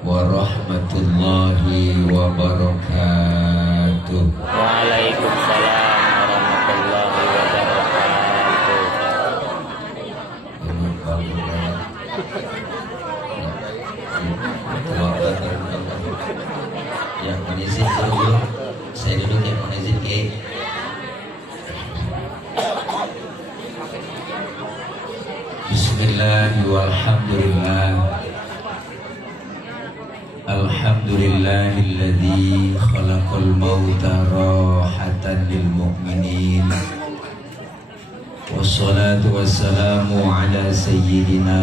warahmatullahi wabarakatuh. Waalaikumsalam warahmatullahi wabarakatuh. Yang menizin dulu, saya duduk yang menizin ke. Bismillah walhamdulillah. Alhamdulillahilladzi khalaqal mauta rahatan lil mu'minin. Wassalatu wassalamu ala sayyidina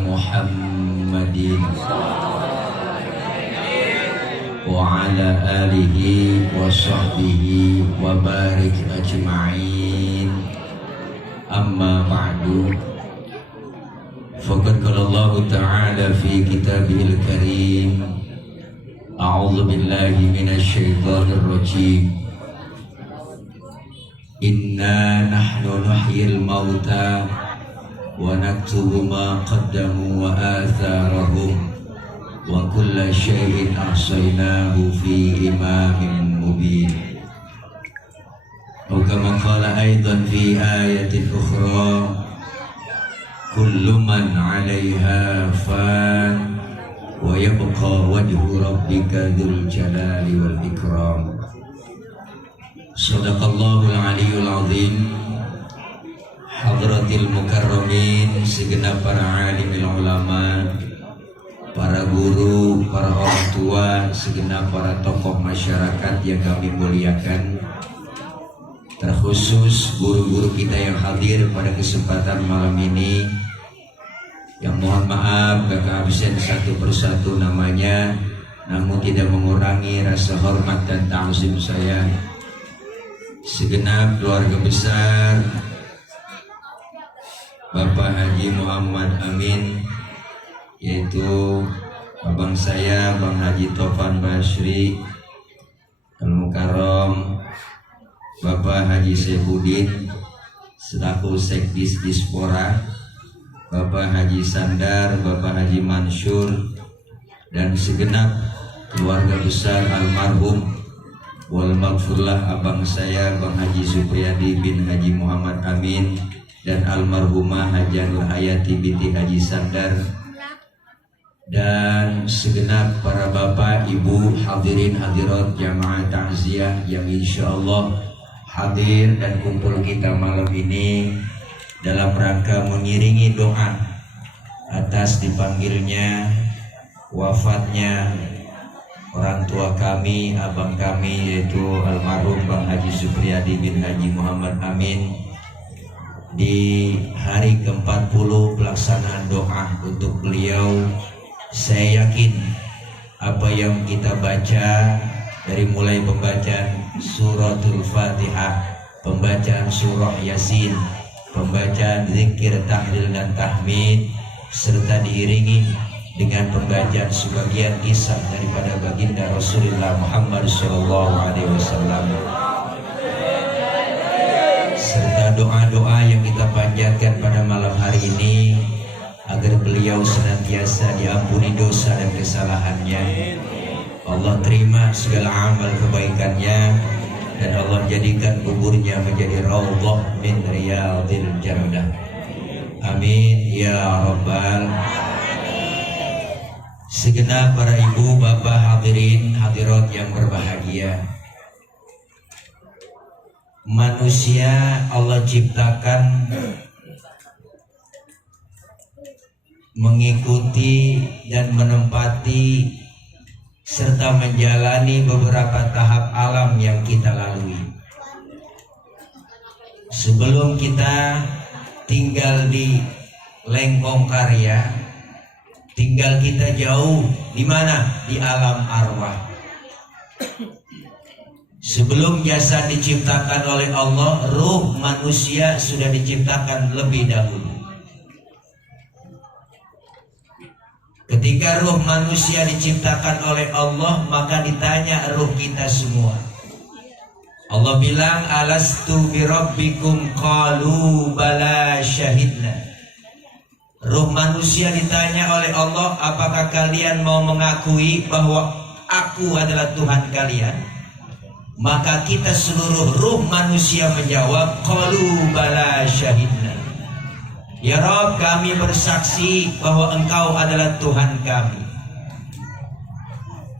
Muhammadin wa ala alihi wa sahbihi wa barik ajma'in. Amma ba'du. Faqad qala Allah Ta'ala fi kitabihil karim. A'udzu billahi minasy syaithanir rajim. Inna nahnu nuhyil mauta wa naktubu ma qaddamu wa atharahum wa kulla syai'in ahsaynahu fi imamin mubin. Wa kama qala aidan fi ayatin ukhra, kullu man 'alaiha fan wa yabqa wajhu rabbika dzul jalali wal ikram. Shadaqallahul aliyyul azim. Hadratil mukarramin, segenap para alimil ulama, para guru, para orang tua, segenap para tokoh masyarakat yang kami muliakan, terkhusus guru-guru kita yang hadir pada kesempatan malam ini, yang mohon maaf gak kehabisan satu persatu namanya, namun tidak mengurangi rasa hormat dan ta'zim saya. Segenap keluarga besar Bapak Haji Muhammad Amin, yaitu abang saya Bang Haji Taufan Basri Al-Mukarram, Bapak Haji Saifuddin selaku Sekdis Dispora, Bapak Haji Sandar, Bapak Haji Mansur, dan segenap keluarga besar almarhum wal maghfurlah abang saya Bang Haji Supriyadi bin Haji Muhammad Amin, dan almarhumah Hajanul Hayati binti Haji Sandar, dan segenap para bapak, ibu, hadirin hadirat jamaah takziah yang insya Allah hadir dan kumpul kita malam ini dalam rangka mengiringi doa atas dipanggilnya wafatnya orang tua kami, abang kami, yaitu almarhum Bang Haji Supriyadi bin Haji Muhammad Amin, di hari ke-40 pelaksanaan doa untuk beliau. Saya yakin apa yang kita baca dari mulai pembacaan suratul Fatihah, pembacaan surah Yasin, pembacaan zikir, tahlil dan tahmid, serta diiringi dengan pembacaan sebagian kisah daripada baginda Rasulullah Muhammad SAW, serta doa-doa yang kita panjatkan pada malam hari ini agar beliau senantiasa diampuni dosa dan kesalahannya, Allah terima segala amal kebaikannya, dan Allah jadikan kuburnya menjadi raudhah min riyadil jannah. Amin ya rabbal. Segenap para ibu, bapak, hadirin hadirat yang berbahagia, manusia Allah ciptakan mengikuti dan menempati serta menjalani beberapa tahap alam yang kita lalui. Sebelum kita tinggal di Lengkong Karya, tinggal kita jauh di mana? Di alam arwah. Sebelum jasad diciptakan oleh Allah, ruh manusia sudah diciptakan lebih dahulu. Ketika ruh manusia diciptakan oleh Allah, maka ditanya ruh kita semua. Allah bilang, alastu birabbikum qalu bala syahidna. Ruh manusia ditanya oleh Allah, apakah kalian mau mengakui bahwa aku adalah Tuhan kalian? Maka kita seluruh ruh manusia menjawab, qalu bala syahidna. Ya Rabb, kami bersaksi bahwa Engkau adalah Tuhan kami.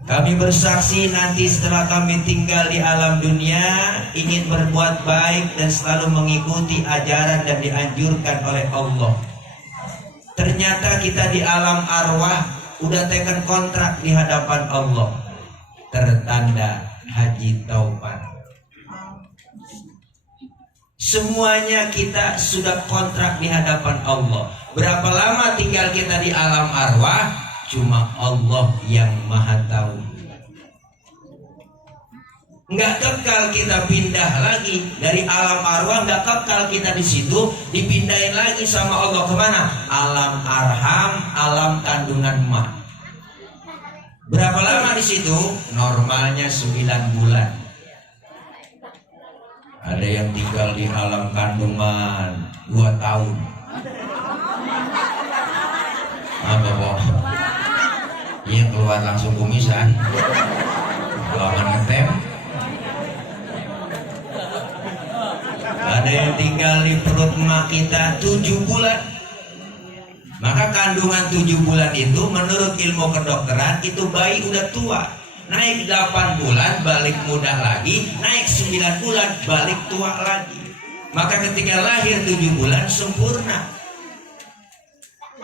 Kami bersaksi nanti setelah kami tinggal di alam dunia ingin berbuat baik dan selalu mengikuti ajaran dan dianjurkan oleh Allah. Ternyata kita di alam arwah udah tekan kontrak di hadapan Allah. Tertanda haji taubat. Semuanya kita sudah kontrak di hadapan Allah. Berapa lama tinggal kita di alam arwah? Cuma Allah yang maha tahu. Nggak kekal kita pindah lagi dari alam arwah, nggak kekal kita di situ, dipindahin lagi sama Allah kemana? Alam arham, alam kandungan emak. Berapa lama di situ? Normalnya 9 bulan. Ada yang tinggal di alam kandungan 2 tahun. Apa kok? Yang keluar langsung kumisan, ruangan ngetem. Ada yang tinggal di perut emak kita 7 bulan. Maka kandungan 7 bulan itu menurut ilmu kedokteran itu bayi udah tua. Naik 8 bulan balik muda lagi, naik 9 bulan balik tua lagi. Maka ketika lahir 7 bulan sempurna.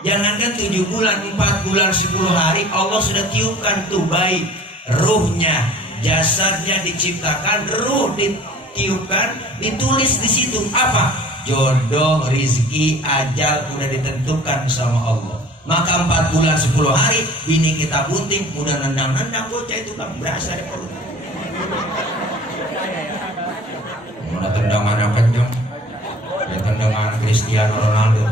Jangankan 7 bulan, 4 bulan, 10 hari Allah sudah tiupkan tuh bayi. Ruhnya, jasadnya diciptakan, ruh ditiupkan, ditulis di situ apa? Jodoh, rizki, ajal udah ditentukan sama Allah. Maka 4 bulan 10 hari bini kita bunting, udah nendang-nendang bocah itu kan berasa ya Allah. Mana tendangan kencang? Ya tendangan Cristiano Ronaldo.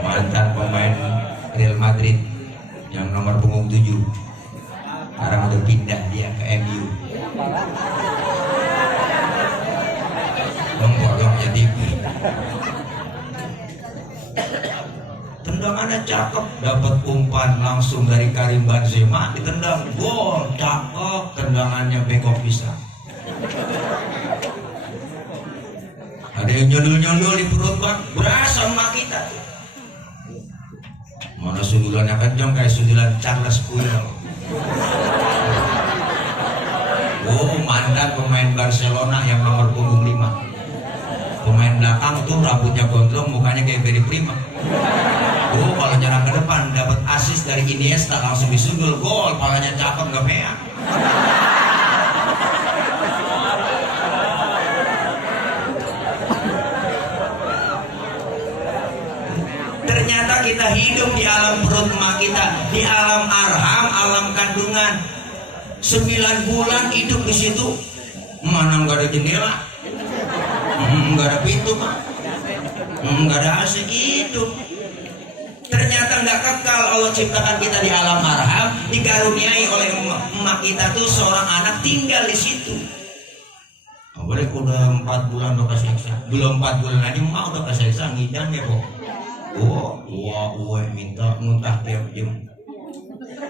Mantan pemain Real Madrid yang nomor punggung 7. Sekarang udah pindah dia ke MU. Pokoknya TV. Tendangannya cakep, dapat umpan langsung dari Karim Benzema, ditendang gol, cakep, tendangannya bengkok pisang. Ada yang nyundul-nyundul di perut bak, berasa emak kita. Mana sundulannya kencang kayak sundulan Charles Puyol. Oh, mantan pemain Barcelona yang nomor punggung 5. Pemain belakang tuh rambutnya gondrong, mukanya kayak Ferry Prima. Oh, kalau nyerang ke depan dapat assist dari Iniesta langsung disundul gol, palanya cakep nggak peak. Ternyata kita hidup di alam perut emak kita, di alam arham, alam kandungan. 9 bulan hidup di situ, mana nggak ada jendela, nggak ada pintu, nggak ada AC gitu. Ternyata nggak kekal Allah ciptakan kita di alam arham, dikaruniai oleh emak kita tuh seorang anak tinggal di situ. Boleh udah 4 bulan udah keseksa, belum 4 bulan aja emak udah keseksa ngidam ya kok. Oh, minta muntah tiap jam.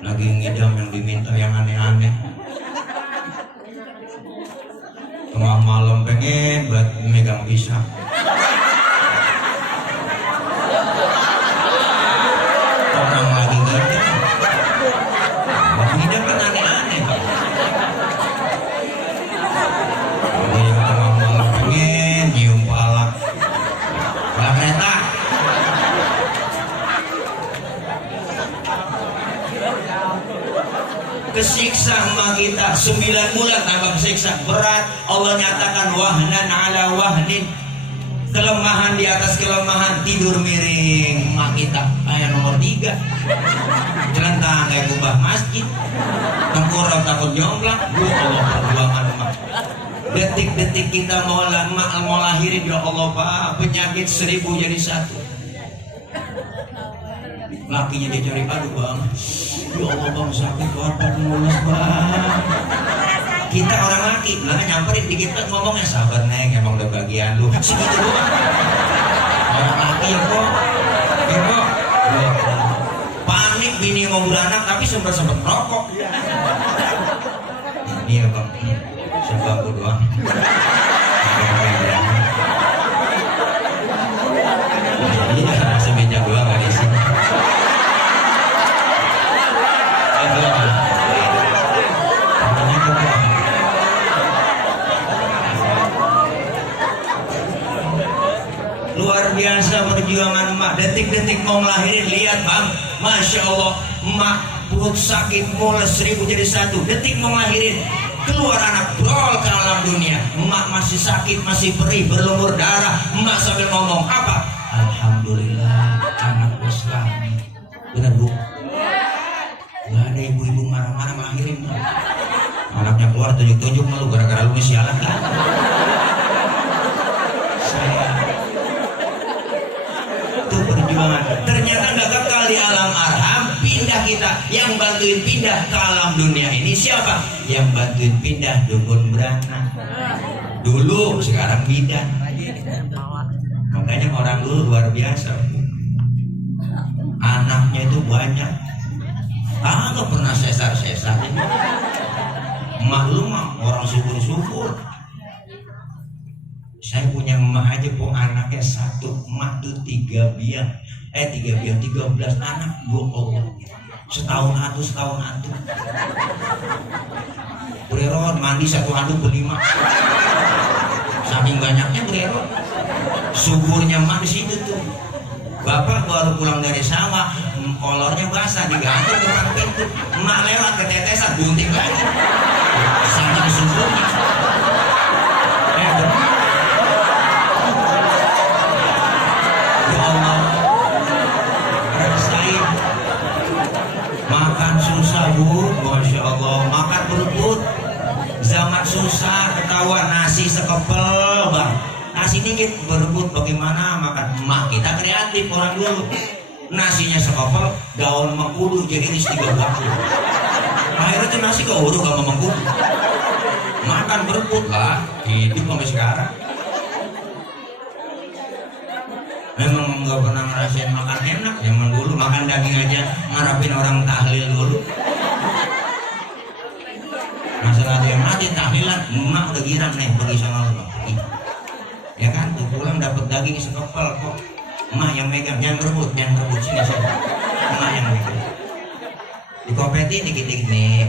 Lagi ngidam yang diminta yang aneh-aneh. Tengah malam pengen buat megang pisang. Orang lagi ngidam. Ngidam kan aneh-aneh. Ada yang tengah malam pengen nyium palak. Palak kereta. Kesiksa emak kita 9 bulan tambah kesiksa berat. Allah nyatakan wahnan ala wahnin, kelemahan di atas kelemahan, tidur miring emak kita kayak nomor 3, celentang kayak kubah masjid, tengkurap takut jomblang. Allah perjuangan emak. Detik-detik kita mau lahirin ya Allah Pak, penyakit 1000 jadi 1. Lakinya dia cari, aduh bang, ya Allah bang sakit banget mulus bang. Kita orang laki, lah nyamperin dikit ngomongnya sabar neng, emang udah bagian lu segitu doang. Anak laki ya kok. Ya kok. Panik bini mau beranak tapi sempet rokok. Ini ya bang, sebab doang. Iya, masih meja doang gak di sini. Luar biasa perjuangan emak. Detik-detik mau ngelahirin, lihat bang, masya Allah, emak perut sakit mulai 1000 jadi 1. Detik mau ngelahirin, keluar anak brol ke alam dunia. Emak masih sakit, masih perih, berlumur darah. Emak sambil ngomong apa? Alhamdulillah, anak selamat. Benar bu? Gak ada ibu-ibu marah-marah ngelahirin. Anaknya keluar tunjuk-tunjuk malu gara-gara lu sialan kan? Saya itu perjuangan. Ternyata gak kekal di alam arham, pindah kita. Yang bantuin pindah ke alam dunia ini siapa? Yang bantuin pindah dukun beranak. Dulu, sekarang bidan. Makanya orang dulu luar biasa. Anaknya itu banyak. Nggak pernah sesar-sesar. Emak lu mah orang syukur-syukur. Saya punya emak aja kok anaknya 1, emak tuh 3 biang. 13 anak, 2 Allah. Setahun atuh. Bererot mandi 1 handuk ber5. Saking banyaknya bererot. Suburnya emak di situ tuh. Bapak baru pulang dari sawah, kolornya basah digantung depan pintu. Emak lewat ketetesan, gunting lagi. Saking suburnya. Ya Allah, rasain. Makan susah bu, masya Allah. Makan berebut. Zaman susah, ketahuan nasi sekepel bang. Nasi dikit berebut bagaimana makan. Emak kita kreatif orang dulu. Nasinya sekopel, daun mengkudu jadi iris 3 batu. Akhirnya tuh nasi keuruk sama mengkudu. Makan berebut lah, hidup sampai sekarang. Memang nggak pernah ngerasain makan enak. Zaman dulu makan daging aja ngarapin orang tahlil dulu. Masalah ada yang mati tahlilan, emak udah girang nih pergi sama Allah. Ya kan, tuh pulang dapat daging sekepel kok. Emak yang megang, jangan berebut sini saya. Emak yang megang. Dikopetin dikit-dikit nih,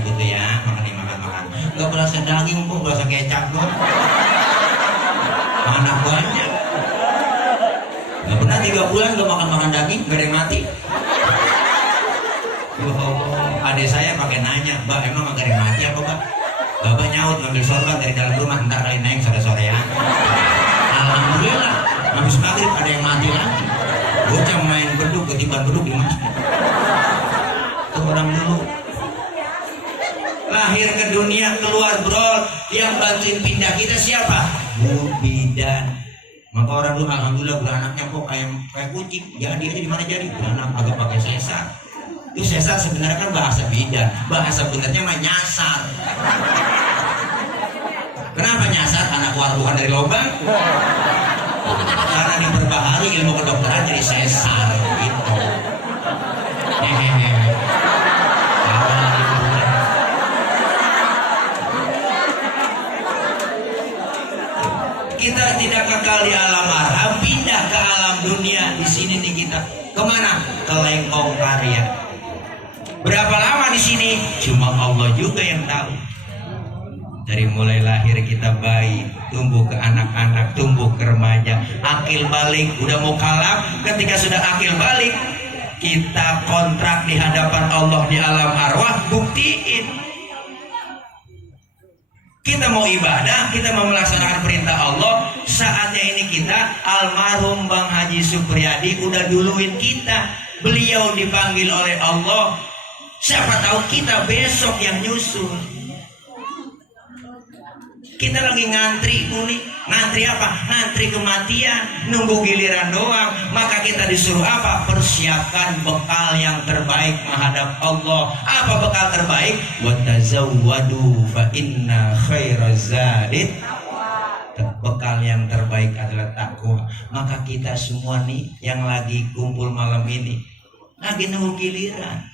butuh ya, makan. Gak berasa daging kok, berasa kecap kok. Anak banyak. Gak pernah 3 bulan gak makan daging, gak ada yang mati. Adik saya pakai nanya, Mbak emang gak ada yang mati apa Mbak? Bapak nyaut ngambil sorban dari dalam rumah, ntar kali naik sore-sorean. Alhamdulillah, habis maghrib ada yang mati lagi. Bocah main beduk, ketiban beduk di masjid. Itu orang dulu. Lahir ke dunia, keluar brol, yang bantuin pindah kita siapa? Bidan. Maka orang dulu alhamdulillah beranaknya kok kayak kucing. Jadi aja di mana jadi beranak agak pakai sesar. Itu sesar sebenarnya kan bahasa bidan, bahasa benernya mah nyasar. Kenapa nyasar? Anak keluar bukan dari lubang. Karena diperbaharui ilmu kedokteran jadi sesar gitu. Kita tidak kekal di alam arham, pindah ke alam dunia. Di sini nih kita kemana? Ke Lengkong Karya. Berapa lama di sini? Cuma Allah juga yang tahu. Dari mulai lahir kita bayi, tumbuh ke anak-anak, tumbuh ke remaja, akil balik, udah mau kalap. Ketika sudah akil balik, kita kontrak di hadapan Allah di alam arwah, buktiin. Kita mau ibadah, kita mau melaksanakan perintah Allah. Saatnya ini kita, almarhum Bang Haji Supriyadi udah duluin kita. Beliau dipanggil oleh Allah. Siapa tahu kita besok yang nyusul. Kita lagi ngantri nih. Ngantri apa? Ngantri kematian. Nunggu giliran doang. Maka kita disuruh apa? Persiapkan bekal yang terbaik menghadap Allah. Apa bekal terbaik? Wa tazawwadu fa inna khairaz zadi bekal yang terbaik adalah takwa. Maka kita semua nih yang lagi kumpul malam ini lagi nunggu giliran.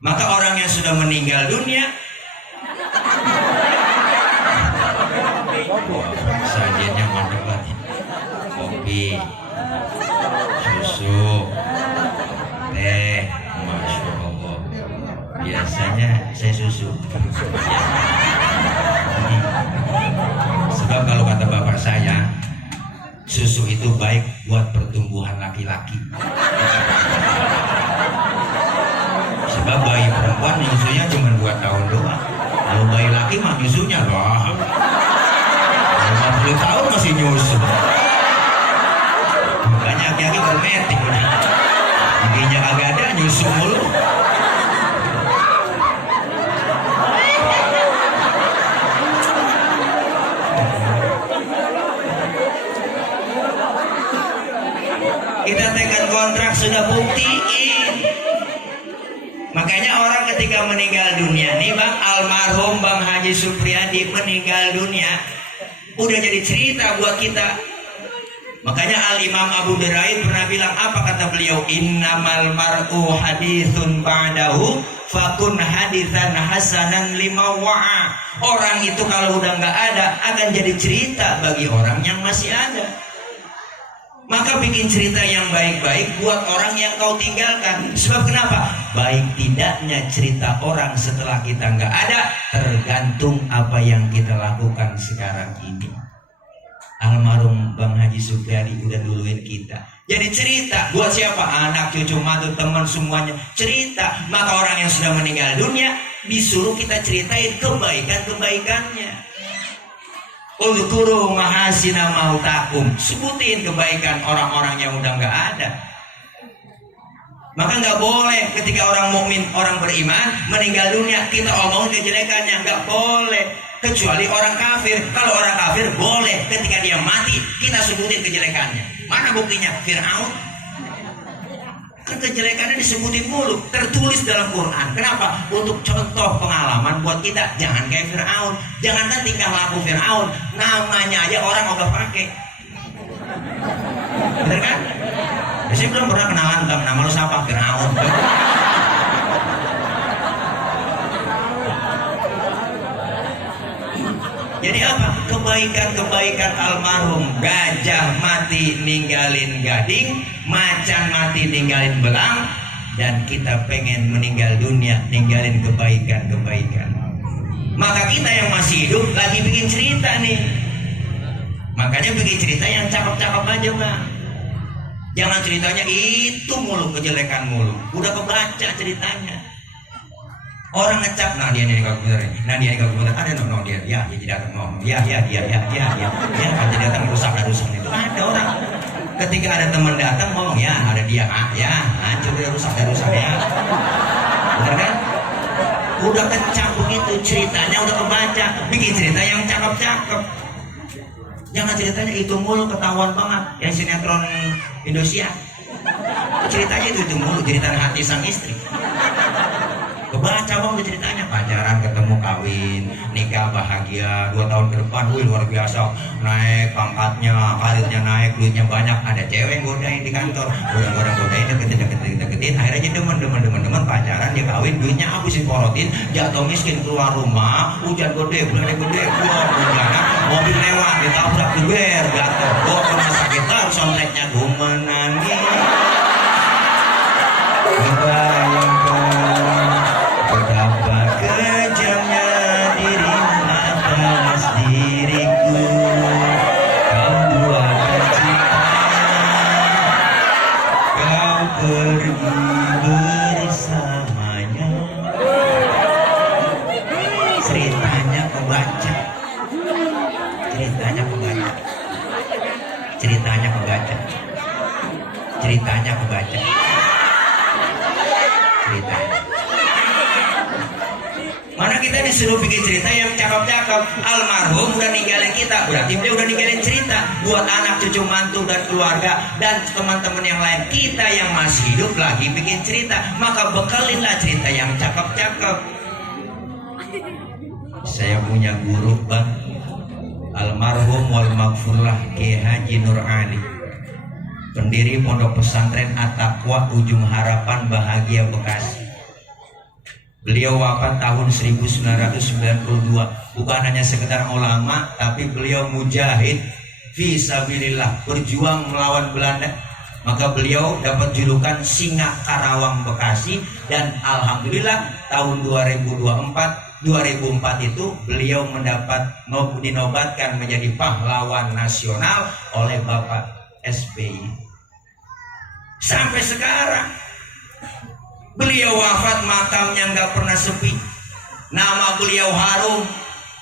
Maka orang yang sudah meninggal dunia, sajiannya mantap banget. Kopi, susu, teh, masya Allah. Biasanya saya susu. Sebab kalau kata bapak saya, susu itu baik buat pertumbuhan laki-laki. Sebab bayi perempuan nyusunya cuma 2 tahun doang. Kalau bayi laki mah nyusunya lah 50 tahun masih nyusu. Makanya aki-aki bermetik. Giginya agak ada nyusu mulu. Kita tekan kontrak sudah buktiin. Makanya orang ketika meninggal dunia nih Bang, almarhum Bang Haji Supriyadi meninggal dunia, udah jadi cerita buat kita. Makanya Al-Imam Abu Duraid pernah bilang, apa kata beliau? Innamal mar'u hadithun ba'dahu fakun hadithan hasanan lima wa'a. Orang itu kalau udah nggak ada akan jadi cerita bagi orang yang masih ada. Maka bikin cerita yang baik-baik buat orang yang kau tinggalkan. Sebab kenapa? Baik tidaknya cerita orang setelah kita nggak ada tergantung apa yang kita lakukan sekarang ini. Almarhum Bang Haji Supriyadi udah duluin kita. Jadi cerita buat siapa? Anak, cucu, mantu, teman semuanya cerita. Maka orang yang sudah meninggal dunia disuruh kita ceritain kebaikan-kebaikannya. Udhkuru mahasina mautakum, sebutin kebaikan orang-orang yang udah nggak ada. Maka nggak boleh ketika orang mukmin, orang beriman meninggal dunia kita omongin kejelekannya, nggak boleh. Kecuali orang kafir. Kalau orang kafir boleh, ketika dia mati kita sebutin kejelekannya. Mana buktinya? Fir'aun kan kejelekannya disebutin mulu, tertulis dalam Quran. Kenapa? Untuk contoh pengalaman buat kita. Jangan kayak Fir'aun. Jangankan tingkah laku Fir'aun, namanya aja orang udah pakai. Bener kan? Saya belum pernah kenalan, nama lu siapa? Fir'aun. Jadi apa? Kebaikan-kebaikan almarhum. Gajah mati ninggalin gading, macan mati ninggalin belang, dan kita pengen meninggal dunia ninggalin kebaikan-kebaikan. Maka kita yang masih hidup lagi bikin cerita nih. Makanya bikin cerita yang cakep-cakep aja Bang. Jangan ceritanya itu mulu, kejelekan mulu. Udah kebaca ceritanya. Orang ngecap, nah dia nih kalau bener, nah dia kalau bener, ada no dia, ya dia tidak no, ya kalau dia datang rusak itu ada orang. Ketika ada teman datang ngomong ya ada dia, ya hancur dia rusak ya, bener kan? Udah kecap begitu ceritanya, udah kebaca, bikin cerita yang cakep-cakep. Jangan ceritanya itu mulu, ketahuan banget yang sinetron Indosiar. Ceritanya itu mulu, cerita hati sang istri. Kebaca Bang ceritanya, pacaran, ketemu, kawin, nikah, bahagia, 2 tahun ke depan, wih luar biasa, naik pangkatnya, karirnya naik, duitnya banyak, ada cewek godain di kantor, godain, deketin, akhirnya jadi demen, pacaran, dia kawin, duitnya habis diporotin, jatuh miskin, keluar rumah, hujan gede, keluar bencana, mobil lewat, ditabrak geber, jatuh, bawa ke rumah sakit, terus soundtracknya gue menangis. Betapa kejamnya dirimu atas diriku, kau buat cinta, kau pergi bersamanya. Ceritanya kebaca, Mana kita disuruh bikin cerita yang cakep-cakep. Almarhum udah ninggalin kita, berarti dia udah ninggalin cerita buat anak, cucu, mantu, dan keluarga, dan teman-teman yang lain. Kita yang masih hidup lagi bikin cerita, maka bekalinlah cerita yang cakep-cakep. Saya punya guru Bang, almarhum wal maghfurlah Kiai Haji Nur Ali, pendiri Pondok Pesantren At-Taqwa Ujung Harapan Bahagia Bekasi. Beliau wafat tahun 1992. Bukan hanya sekedar ulama, tapi beliau mujahid fi sabilillah, berjuang melawan Belanda. Maka beliau dapat julukan Singa Karawang Bekasi, dan alhamdulillah tahun 2004 itu beliau dinobatkan menjadi pahlawan nasional oleh Bapak SBY. Sampai sekarang beliau wafat, makamnya nggak pernah sepi. Nama beliau harum,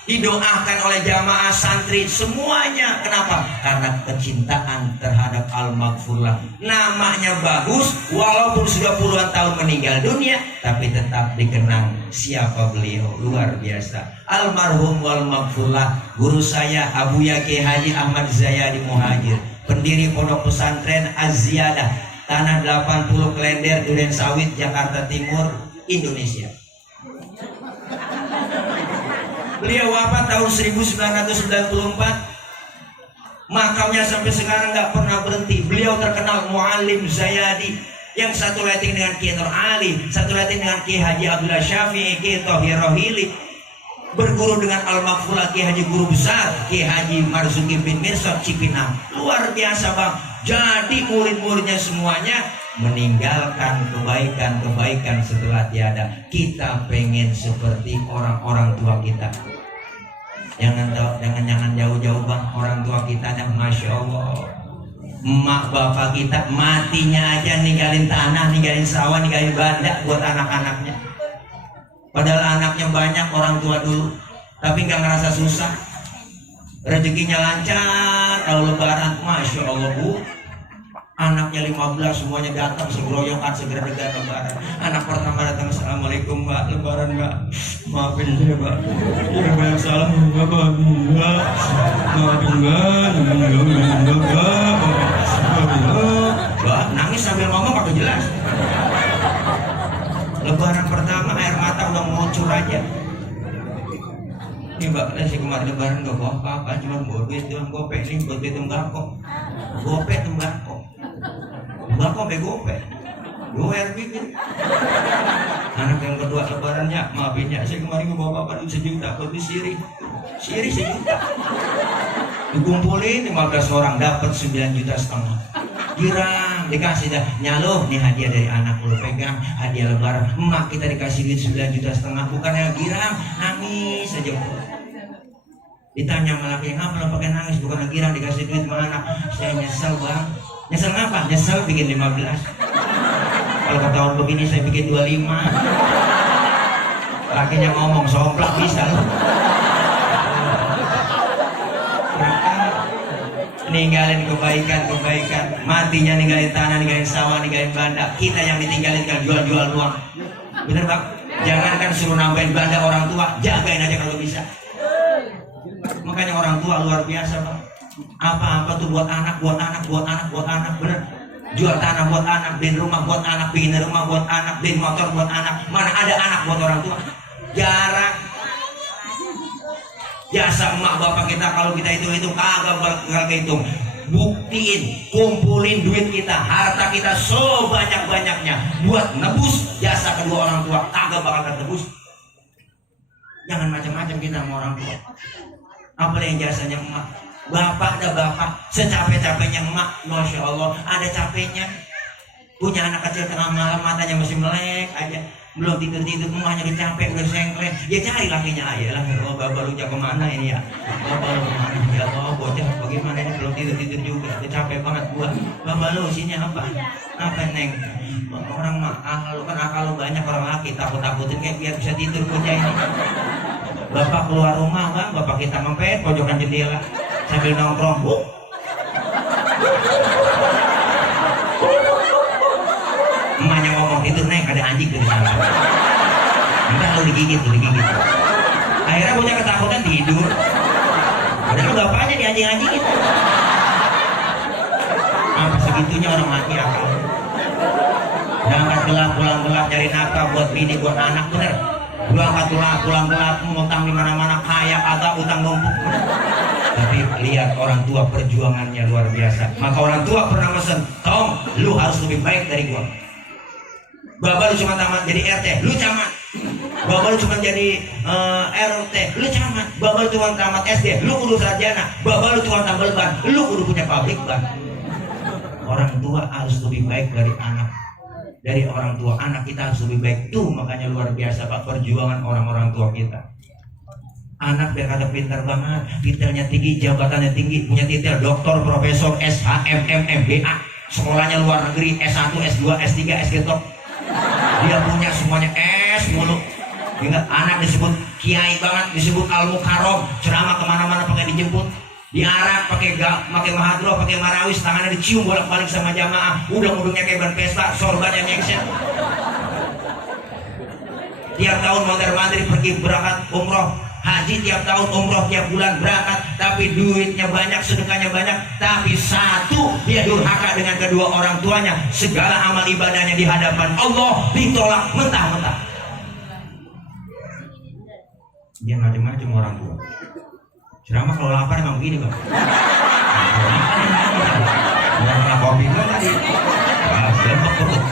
didoakan oleh jamaah santri semuanya. Kenapa? Karena kecintaan terhadap Al-Maghfurlah. Namanya bagus, walaupun sudah puluhan tahun meninggal dunia, tapi tetap dikenang siapa beliau. Luar biasa. Almarhum wal Maghfurlah, guru saya Abu Yaki Haji Ahmad Zayadi Muhajir, pendiri Pondok Pesantren Az-Ziyadah, Tanah 80 Klender, Duren Sawit, Jakarta Timur, Indonesia. Beliau wafat tahun 1994. Makamnya sampai sekarang nggak pernah berhenti. Beliau terkenal Muallim Zayadi, yang satu rating dengan Kiai Nur Ali, satu rating dengan Kiai Haji Abdullah Syafi'i, Kiai Thohir Rohili. Berguru dengan Al-Maghfurlah Kiai Haji Guru Besar Kiai Haji Marzuki bin Mirsad Cipinang. Luar biasa bang. Jadi murid-muridnya semuanya meninggalkan kebaikan-kebaikan setelah tiada. Kita pengen seperti orang-orang tua kita. Jangan jauh-jauh bang, orang tua kita yang masya Allah. Emak bapak kita matinya aja ninggalin tanah, ninggalin sawah, ninggalin badak buat anak-anaknya. Padahal anaknya banyak orang tua dulu, tapi nggak ngerasa susah. Rezekinya lancar, kalau lebaran, masya Allah bu. Anaknya 15 semuanya datang segeroyokan segera-segera lebaran. Anak pertama datang, assalamualaikum mbak, lebaran mbak, maafin saya mbak, ya banyak salah mbak, maafin mbak, mbak, nangis sambil ngomong pakai jelas. Lebaran pertama air mata udah ngucur aja. Ini mbak, saya kemarin lebaran gak bawa apa-apa, cuma bawa duit doang, gopek nih, buat duit tembakau, gopek tembakau. Bapak begopek, gue bikin. Anak yang kedua lebarannya, maafin ya, saya kemarin bawa bapak duit 1 juta, buat siri 1 juta. Dikumpulin 15 orang, dapat 9,5 juta. Girang, dikasih dah, nyalo, nih hadiah dari anak lu, pegang hadiah lebaran. Emak kita dikasih duit 9,5 juta, bukannya girang, nangis aja. Ditanya malah kayak ngapa lo pakai nangis, bukan girang dikasih duit sama anak. Saya nyesel bang. Nyesel ngapa? Nyesel bikin 15. Kalau ketahuan begini saya bikin 25. Lakinya ngomong somplak bisa loh. Ninggalin kebaikan, matinya ninggalin tanah, ninggalin sawah, ninggalin banda. Kita yang ditinggalin kan jual-jual doang. Bener bang? Jangankan suruh nambahin banda orang tua, jagain aja kalau bisa. Makanya orang tua luar biasa bang. Apa-apa tuh buat anak, bener. Jual tanah buat anak, beliin rumah buat anak, bikin rumah buat anak, beliin motor buat anak. Mana ada anak buat orang tua? Jarang. Biasa emak bapak kita kalau kita hitung kagak hitung. Buktiin, kumpulin duit kita, harta kita sebanyak-banyaknya buat nebus jasa kedua orang tua, kagak bakal tebus. Jangan macam-macam kita sama orang tua. Apa yang jasanya emak? Bapak ada bapak, secapek-capeknya emak, masya Allah, ada capeknya. Punya anak kecil tengah malam matanya masih melek aja, belum tidur emaknya udah capek, udah sengklek. Ya cari lakinya aja lah. Oh bapak lu jago kemana ini ya? Bapak lu kemana? Ya Allah bocah bagaimana ini belum tidur juga, udah capek banget gua. Bapak lu sini apa? Apa neng? Orang mah akal lu banyak, orang laki takut-takutin kayak biar bisa tidur bocah ini. Bapak keluar rumah bang, bapak kita mempet pojokan jendela sambil nongkrong. Emaknya ngomong tidur neng, ada anjing di sana. Enggak lu digigit. Akhirnya bocah ketakutan tidur. Padahal bapaknya dianjing-anjingin. Apa segitunya orang laki akal. Berangkat gelap, pulang gelap, cari nafkah buat bini, buat anak, bener. Berangkat gelap, pulang gelap, ngutang di mana-mana, kaya kagak, utang numpuk. Tapi lihat orang tua perjuangannya luar biasa. Maka orang tua pernah mesen, Tom, lu harus lebih baik dari gua. Bapak lu cuma tamat jadi RT, lu camat. Bapak lu cuma jadi RT, lu camat. Bapak lu cuma tamat SD, lu kudu sarjana. Bapak lu cuma tambal ban, lu kudu punya pabrik ban. Orang tua harus lebih baik dari anak. Dari orang tua, anak kita harus lebih baik. Tuh makanya luar biasa Pak perjuangan orang-orang tua kita. Anak biar kata pintar banget, titelnya tinggi, jabatannya tinggi, punya titel doktor, profesor, SH, MBA, sekolahnya luar negeri, S1, S2, S3, S3 top. Dia punya semuanya S mulu. Ingat, anak disebut kiai banget, disebut al-mukarram, ceramah kemana-mana pakai dijemput, diarak pakai mahadroh, pakai marawis, tangannya dicium bolak-balik sama jamaah, udang-udangnya kayak ban pesta, sorbannya nyeksel. Tiap tahun mondar-mandir pergi berangkat umroh, haji tiap tahun, umroh tiap bulan berangkat, tapi duitnya banyak, sedekahnya banyak, tapi satu, dia durhaka dengan kedua orang tuanya. Segala amal ibadahnya di hadapan Allah ditolak mentah-mentah. Dia macam-macam orang tua. Ceramah kalau lapar emang begini Bang. Orang kopi itu tadi lembek perut.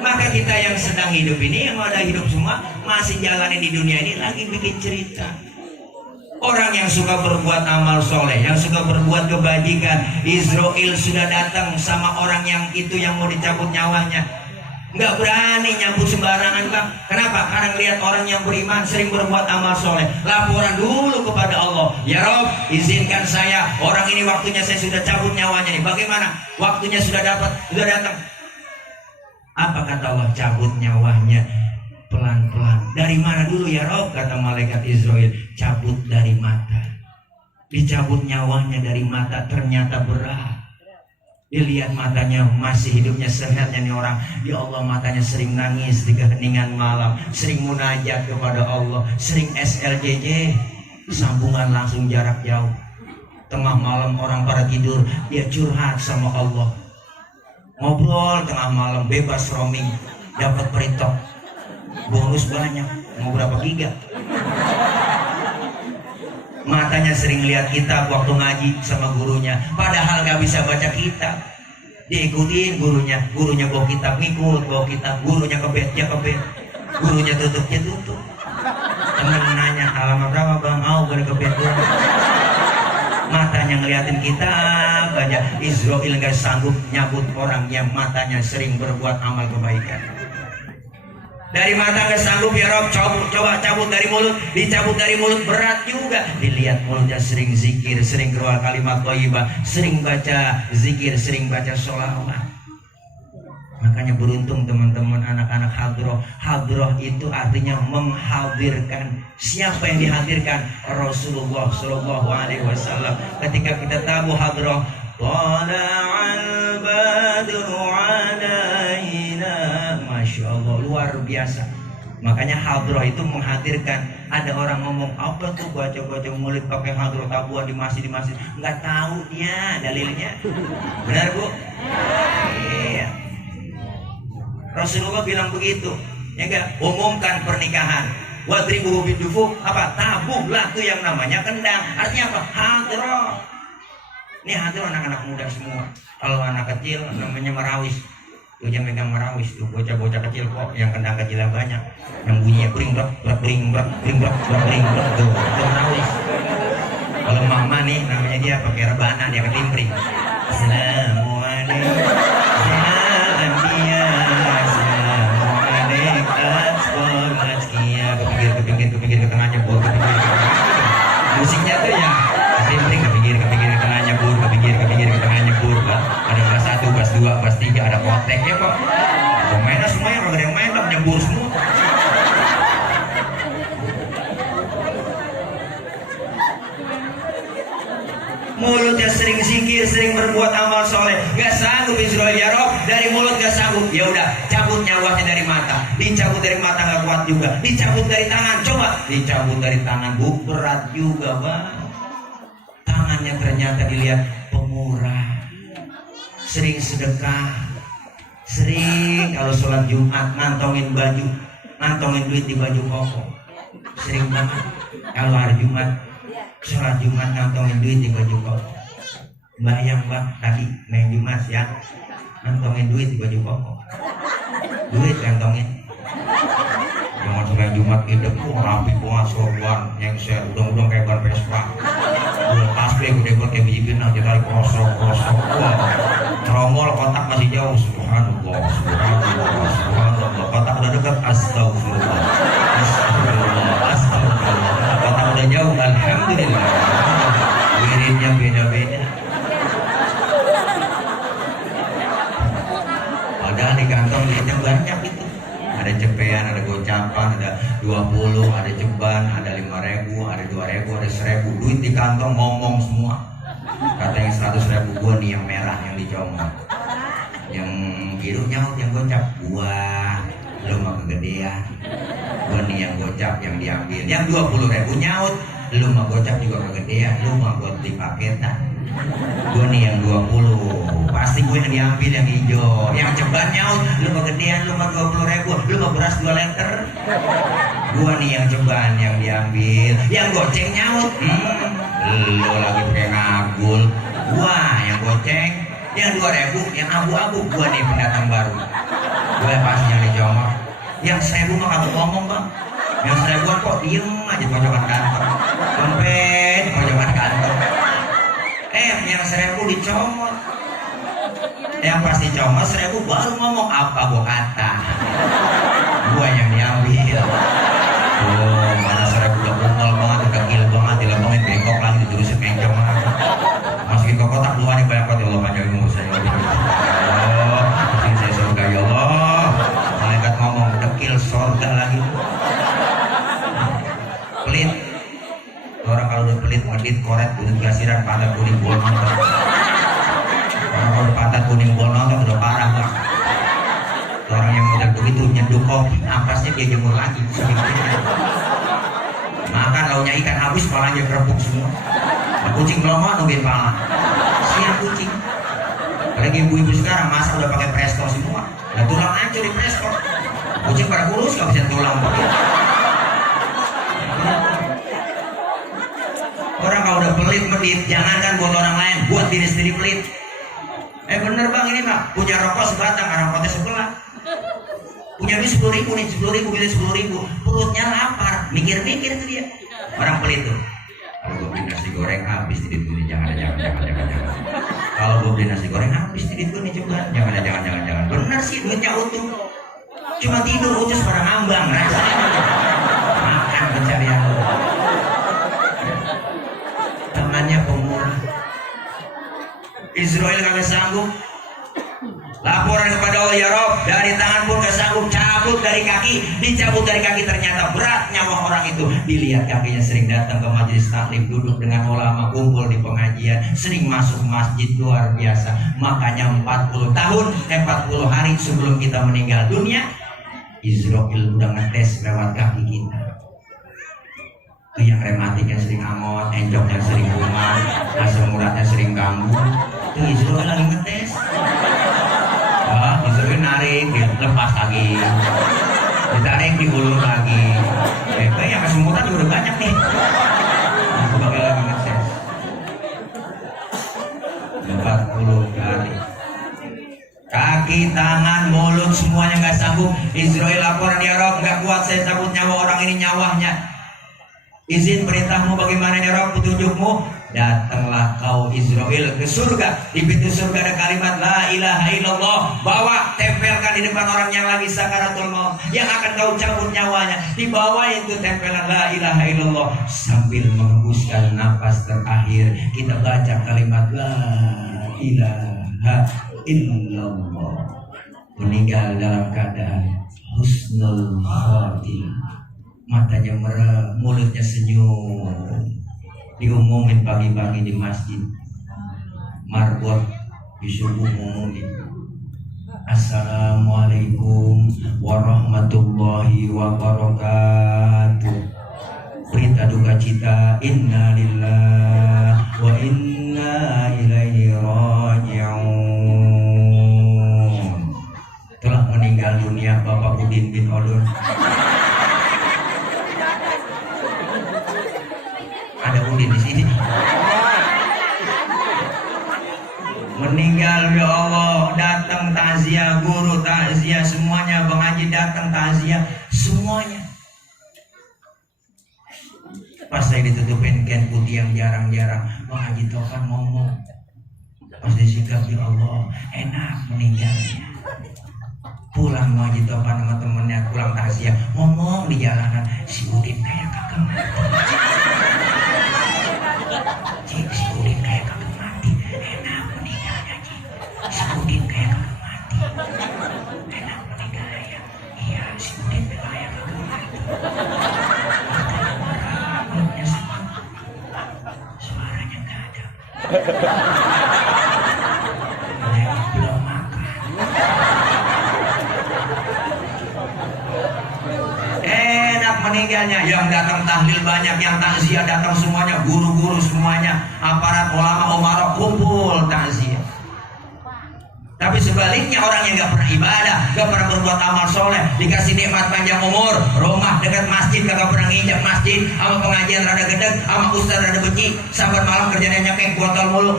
Maka kita yang sedang hidup ini, yang ada hidup semua, masih jalanin di dunia ini, lagi bikin cerita. Orang yang suka berbuat amal soleh, yang suka berbuat kebajikan, Israel sudah datang sama orang yang itu yang mau dicabut nyawanya. Nggak berani nyambut sembarangan Bang. Kenapa? Karena lihat orang yang beriman sering berbuat amal soleh, laporan dulu kepada Allah, ya Rob, izinkan saya, orang ini waktunya saya sudah cabut nyawanya nih. Bagaimana? Waktunya sudah datang. Apa kata Allah? Cabut nyawanya pelan-pelan. Dari mana dulu ya Rob? Kata malaikat Israel, cabut dari mata. Dicabut nyawanya dari mata, ternyata berat. Dilihat matanya masih hidupnya sehatnya nih orang. Ya Allah, matanya sering nangis di keheningan malam, sering munajat kepada Allah, sering SLJJ, sambungan langsung jarak jauh. Tengah malam orang pada tidur, dia curhat sama Allah. Ngobrol tengah malam, bebas roaming, dapat peritok, bonus banyak, mau berapa giga. Matanya sering lihat kitab waktu ngaji sama gurunya, padahal gak bisa baca kitab. Diikutin gurunya bawa kitab, ngikut bawa kitab, gurunya kebet, dia kebet, gurunya tutup, dia tutup. Temen nanya, alamat berapa Bang? Boleh kebet dulu. Matanya ngeliatin kitab aja. Israel gak sanggup nyabut orang yang matanya sering berbuat amal kebaikan. Dari mata gak sanggup ya Rob, coba cabut dari mulut. Dicabut dari mulut berat juga. Dilihat mulutnya sering zikir, sering keluar kalimat thayyibah, sering baca zikir, sering baca sholawat. Makanya beruntung teman-teman anak-anak hadroh. Hadroh itu artinya menghadirkan. Siapa yang dihadirkan? Rasulullah Shallallahu Alaihi Wasallam. Ketika kita tabu hadroh, Tala'al badru alaina, Masya Allah, luar biasa. Makanya hadroh itu menghadirkan. Ada orang ngomong, apa tuh baca-baca mulut pakai hadroh tabuan di masjid. Nggak tahu dia dalilnya. Benar Bu? Iya. Rasulullah bilang begitu, ya enggak? Umumkan pernikahan. Wadribuhu bidufu, apa? Tabuhlah tuh yang namanya kendang. Artinya apa? Hadroh. Ini hadroh anak-anak muda semua. Kalau anak kecil namanya marawis. Tuh yang megang marawis tuh bocah-bocah kecil kok, yang kendang kecilnya banyak. Yang bunyinya bring brak tuh itu marawis. Kalau mama nih namanya dia pakai rebana, dia ketimpring. Assalamualaikum. Kepinggir ke tengahnya bur, musiknya tuh ya ketimpring, kepinggir ke tengahnya bur, kepinggir ke tengahnya bur. Ada kelas 1, kelas 2, kelas 3, ada koteknya kok. Pemainnya semua yang ada yang main lah nyebur semua. Mulutnya sering zikir, sering berbuat amal soleh, gak sanggup Israel ya Rob, dari mulut gak sanggup, ya udah cabut nyawanya dari mata. Dicabut dari mata gak kuat juga. Dicabut dari tangan, coba dicabut dari tangan, Bu, berat juga Bang. Tangannya ternyata dilihat pemurah, sering sedekah, sering kalau sholat Jumat ngantongin baju. ngantongin duit di baju koko. Sering banget kalau hari Jumat sholat Jumat ngantongin duit di baju koko. Bayang Mbak tadi main Jumat ya, ngantongin duit di baju koko. Duit ngantongin. Jangan sampai Jumat hidup rapi banget sorban nyengser udang-udang kayak ban Vespa. Tasbih gede banget kayak biji pinang ditarik krosok. Wah, tromol kotak masih jauh. Subhanallah. Kotak udah dekat. Astagfirullah. Kotak udah jauh. Alhamdulillah. Wiridnya beda-beda. Padahal di kantong duitnya banyak itu. Ada cepean, ada gocapan, ada 20, ada ceban, ada 5.000, ada 2.000, ada 1.000. Duit di kantong ngomong semua. Kata yang 100.000 gua nih yang merah yang dicomot. Yang biru nyaut yang gocap. Wah, lu mah kegedean. Gua nih yang gocap yang diambil. Yang 20.000 nyaut, lu mah gocap juga kegedean. Lu mah buat di paketan. Gua nih yang 20. Pasti gue yang diambil yang hijau. Yang ceban nyaut, lu mah gedean, lu mah 20.000, lu mah beras 2 liter. Gua nih yang ceban yang diambil. Yang goceng nyaut, lu lagi pakai ngagul. Gua yang goceng. Yang 2.000 yang abu-abu. Gua nih pendatang baru. Gue pasti yang dicomot. Yang 1.000 mah kagak ngomong Bang. Yang 1.000-an kok diem aja pojokan kantor. Dompet pojokan kantor. Yang 1.000 dicomot. Yang pasti comot 1.000 baru ngomong apa gua kata. Gua yang diambil. Oh, mana 1.000 udah bungol banget, udah gila banget, dilambangin bengkok lagi, ditulisin mencong lagi. Masukin ke kotak luar nih banyak banget ya Allah, panjangin umur saya. Oh, bikin saya surga ya Allah. Malaikat ngomong, dekil surga lagi. Pelit. Orang kalau udah pelit, ngedit, koret, bunuh gasiran, pantat kuning, bol nonton. Orang kalau pantat kuning, bol nonton udah parah Bang. Orang yang udah begitu nyeduk kopi, napasnya dia jemur lagi. Makan launya ikan habis, palanya kerepuk semua. Kucing melongo nungguin pala. Siang kucing. Apalagi ibu-ibu sekarang masak udah pakai presto semua. Dan tulang hancur di presto. Kucing pada kurus gak bisa tulang. Orang kalau udah pelit medit, jangankan buat orang lain, buat diri sendiri pelit. Bener Bang ini Bang, punya rokok sebatang, rokoknya sebelah. Punya duit 10.000 nih, 10.000 beli 10.000. Perutnya lapar, mikir-mikir tuh dia. Orang pelit tuh. Kalau gue beli nasi goreng habis duit gue nih, jangan. Kalau gue beli nasi goreng habis duit gue nih, coba. Jangan. Bener sih duitnya utuh. Cuma tidur utus pada ngambang, rasanya. Makan pencarian lo. Tangannya pemurah. Israel kagak sanggup. Laporan kepada Allah, ya Rob, dari tangan pun gak sanggup, cabut dari kaki, dicabut dari kaki, ternyata berat nyawa orang itu. Dilihat kakinya sering datang ke majelis taklim, duduk dengan ulama, kumpul di pengajian, sering masuk masjid, luar biasa. Makanya 40 tahun, 40 hari sebelum kita meninggal dunia, Israel udah ngetes lewat kaki kita. Itu yang rematik yang sering angot, enjok yang sering kumat, asam uratnya sering ganggu, itu Israel lagi ngetes. Israel narik, lepas lagi, ditarik, diulur lagi. Yang asam urat juga udah banyak nih. Sebagai lagi ngetes 40 hari. Kaki, tangan, mulut semuanya nggak sanggup. Israel laporan, ya Rob, nggak kuat saya cabut nyawa orang ini, nyawanya. Izin perintahmu bagaimana ya Rob, petunjukmu. Datanglah kau Israel ke surga. Di pintu surga ada kalimat la ilaha illallah. Bawa, tempelkan di depan orang yang lagi sakaratul maut, yang akan kau cabut nyawanya. Dibawa itu tempelan la ilaha illallah. Sambil menghembuskan napas terakhir, kita baca kalimat la ilaha illallah. Meninggal dalam keadaan husnul khatimah. Matanya merah, mulutnya senyum. Diumumin pagi-pagi di masjid, marbot disuruh ngumumin, Assalamualaikum warahmatullahi wabarakatuh. Berita duka cita, inna lillahi wa inna ilaihi raji'un. Telah meninggal dunia Bapak Udin bin Odon. meninggal ya Allah, datang takziah, guru takziah semuanya, Bang Haji datang takziah semuanya. Pas saya ditutupin kain putih yang jarang-jarang, Bang Haji Taufan ngomong, pas disikap ya Allah, enak meninggalnya. Pulang Bang Haji Taufan sama temennya pulang takziah, ngomong di jalanan, si Udin kayak kagak mati. Cik, si Udin kayak kagak mati, enak meninggalnya Cik. Si Udin kayak kagak mati, enak meninggalnya ya. Iya, si Udin kayak kagak mati. Suaranya nggak ada. Belum makan. Enak meninggalnya. Yang datang tahlil banyak, yang takziah datang semuanya, guru-guru semuanya, aparat ulama umarok kumpul takziah. Tapi sebaliknya orang yang gak pernah ibadah, gak pernah berbuat amal soleh, dikasih nikmat panjang umur, rumah dekat masjid, kagak pernah nginjak masjid, sama pengajian rada gedeg, sama ustaz rada benci, sabar malam kerjanya nyekek botol mulu.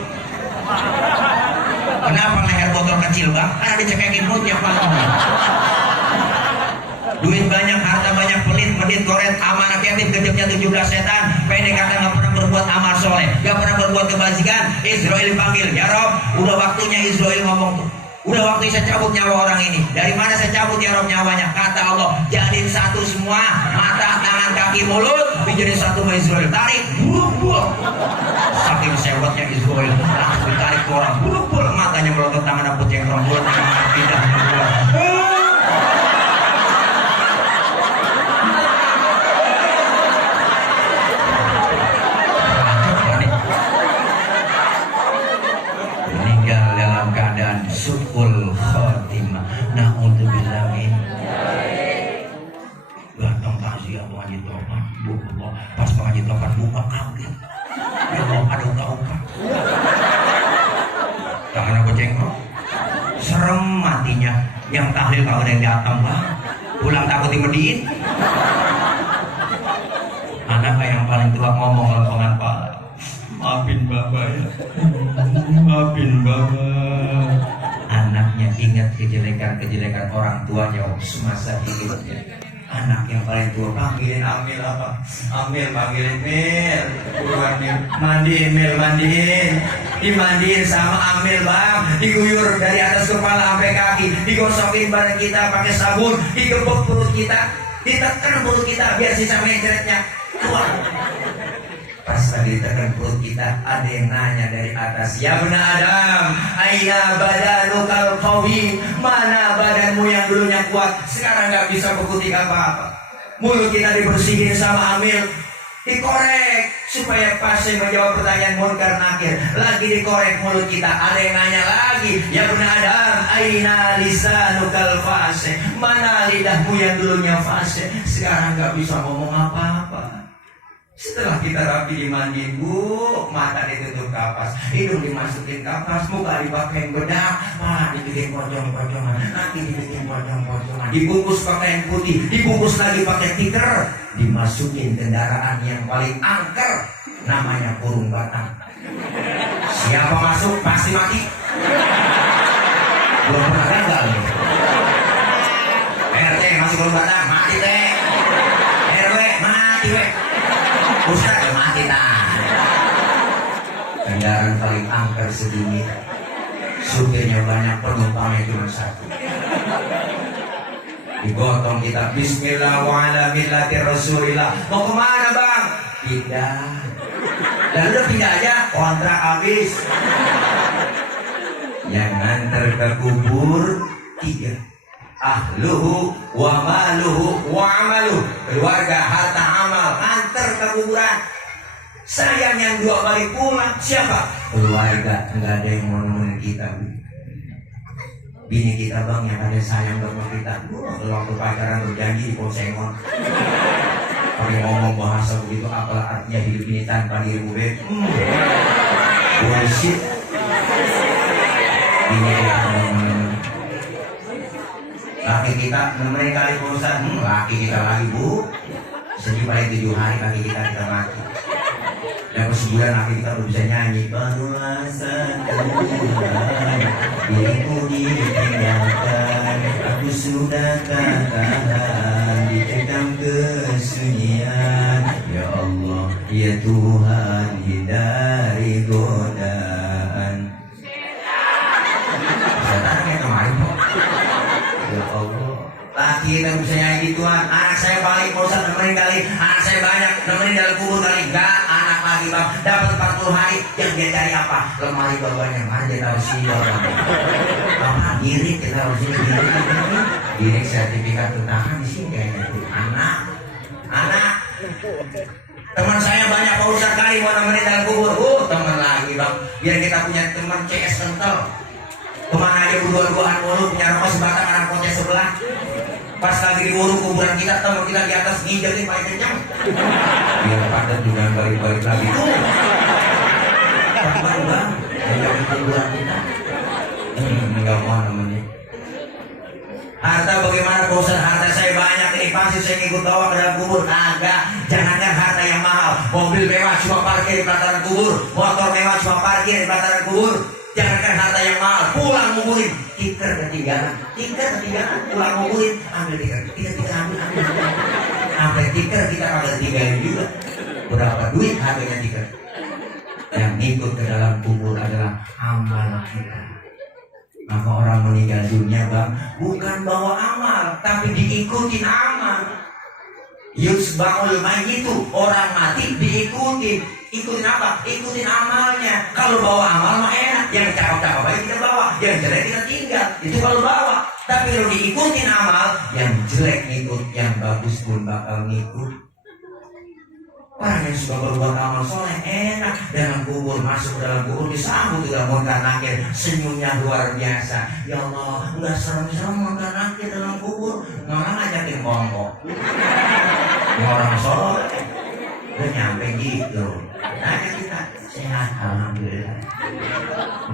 Kenapa leher botol kecil Bang? Karena dicekekin mulutnya malam. Duit banyak, harta banyak, pelit, medit, koret, amanah yatim, kejamnya 17 setan, pendek kata gak pernah berbuat amal soleh, gak pernah berbuat kebajikan. Israel panggil, ya Rob, udah waktunya. Israel ngomong tuh, udah waktunya saya cabut nyawa orang ini. Dari mana saya cabut ya Rob nyawanya? Kata Allah, jadiin satu semua, mata, tangan, kaki, mulut, dijadiin satu sama Israel. Tarik, buruk. Saking sewotnya Israel, langsung ditarik ke orang, buruk, matanya melotot, tangan dapet cengkrong, mulut, tangan pindah, sukul khotimah. Na'udzubillah min. Datang takziah Bang Haji Taufan, pas Bang Haji Taufan buka kaget. Ya Allah, ada uka-uka. Tangan aku cengkok. Serem matinya. Yang tahlil kalau ada yang datang Bang, pulang takut dimediin. Anak yang paling tua ngomong lengkongan pala, maafin Bapak ya, maafin Bapak. Anaknya ingat kejelekan orang tuanya semasa hidupnya. Anak yang paling tua panggilin Amil apa? Amil, panggilin Mil. Mandiin. Dimandiin sama Amil Bang. Diguyur dari atas kepala sampai kaki. Digosokin badan kita pakai sabun. Digebuk perut kita. Ditekan perut kita biar sisa mencretnya keluar. Pas lagi ditekan perut kita, ada yang nanya dari atas, ya Bna Adam, aina badanukal qawi, mana badanmu yang dulunya kuat, sekarang gak bisa berkutik apa-apa. Mulut kita dibersihin sama Amil, dikorek supaya pasti menjawab pertanyaan munkar nakir. Lagi dikorek mulut kita, ada yang nanya lagi, ya Bna Adam, aina lisanukal fase, mana lidahmu yang dulunya fase, sekarang gak bisa ngomong apa-apa. Setelah kita rapi dimandiin Bu, mata ditutup kapas, hidung dimasukin kapas, muka dipakai bedak, malah dibikin pocong-pocongan, nanti dibikin pocong-pocongan, dibungkus pakai putih, dibungkus lagi pakai tikar, dimasukin kendaraan yang paling angker, namanya kurung batang. Siapa masuk pasti mati. Belum pernah gagal nih. RT masuk kurung batang, mati teh. RW mati weh. Ustaz ya mati tak. Kendaraan paling angker sedunia, supirnya banyak, penumpangnya cuma satu. Digotong kita, bismillah wa ala millati rasulillah. Mau kemana Bang? Pindah. Lalu udah pindah aja, kontrak habis. Yang nganter ke kubur 3. Ahluhu wa maluhu wa amaluh, keluarga, harta, amal, antar ke kuburan. Sayang yang 2 kali pulang siapa? Keluarga, enggak ada yang mau nemenin kita. Bini kita Bang yang ada sayang sama kita. Waktu pacaran berjanji di Posengon. Kalau ngomong bahasa begitu, apalah artinya hidup ini tanpa dirimu beb? Bullshit. Bini kita laki kita nemenin kali urusan, laki kita lagi Bu. Sedih paling 7 hari laki kita mati. Dan Dapat sebulan akhir kita baru bisa nyanyi. Barulah satu diriku ditinggalkan, aku sudah tak tahan dikekang kesunyian. Ya Allah, ya Tuhan, hindari godaan. Setannya kemarin kok. Ya Allah, laki kita bisa nyanyi Tuhan. Anak saya paling bosan nemenin kali, anak saya banyak nemenin dalam kubur kali. Enggak, anak lagi bang dapat 40 hari. Yang dia cari apa? Lemari bawahnya mana dia taruh sini orang. Apa? Giring kita taruh sini, giring sertifikat tunangan di sini kayaknya tuh. Anak. Teman saya banyak Pak Ustadz kali mau nemenin dalam kubur. Teman lagi bang. Biar kita punya teman CS kental. Kemana aja berdua-duaan mulu, punya rumah sebatang anak kocek sebelah. Pas lagi diurut kuburan kita, teman kita di atas ngijatin pakai kencang. Biar padat juga balik-balik lagi. Kapan bang? Ngijatin kuburan kita. Enggak mau namanya. Harta bagaimana perusahaan? Harta saya banyak ini, pasti saya ikut bawa ke dalam kubur. Agak, jangankan harta yang mahal, mobil mewah cuma parkir di pelataran kubur, motor mewah cuma parkir di pelataran kubur. Jangankan harta yang mahal, pulang nguburin, tikar ketinggalan, pulang nguburin, ambil tikar, kita ambil. Sampai tikar kita kagak tinggalin juga. Berapa duit harganya tikar? Yang ikut ke dalam kubur adalah amal kita. Maka orang meninggal dunia bang, bukan bawa amal, tapi diikutin amal. Yusba'ul mayyitu, orang mati diikutin. Ikutin apa? Ikutin amalnya. Kalau bawa amal mah enak, yang cakep-cakep aja kita bawa, yang jelek kita tinggal. Itu kalau bawa. Tapi kalau diikutin amal, yang jelek ngikut, yang bagus pun bakal ngikut. Orang yang suka berbuat amal soleh enak, dalam kubur, masuk dalam kubur disambut dalam munkar nakir, senyumnya luar biasa. Ya Allah, udah serem-serem munkar nakir dalam kubur, malah ngajakin kongkok. Orang soleh udah nyampe gitu. Nanya kita, sehat alhamdulillah.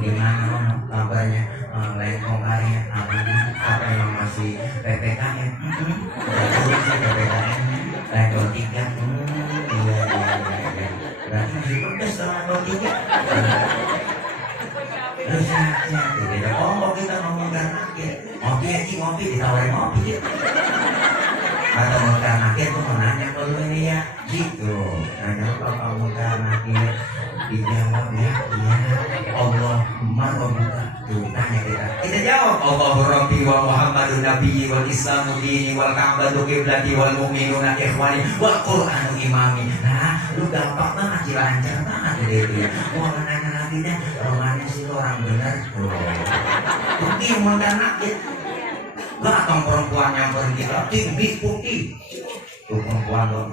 Gimana kabarnya? Lengkong karya apa yang masih PPKM? PPKM level 3. Iya. Berarti masih pedes level 3. Terus sehat. Tidak ngomong kita ngomong karena ngopi ditawarin ngopi. Atau mau karena tuh mau nanya ke lu ini ya gitu. Nanya kalau mau karena dijawab ya iya Allah marhamuka. Tuh tanya kita jawab Allah Rabbi wa Muhammadun Nabi wal Islamu dini wal Ka'batu qiblati wal mu'minuna ikhwani wal Qur'anu imami. Nah lu gampang banget, lancar banget gitu ya. Mau nanya lagi dah, romannya sih orang bener tuh. Bukti mau karena datang perempuan yang kita tinggi putih. Tuh perempuan tuh.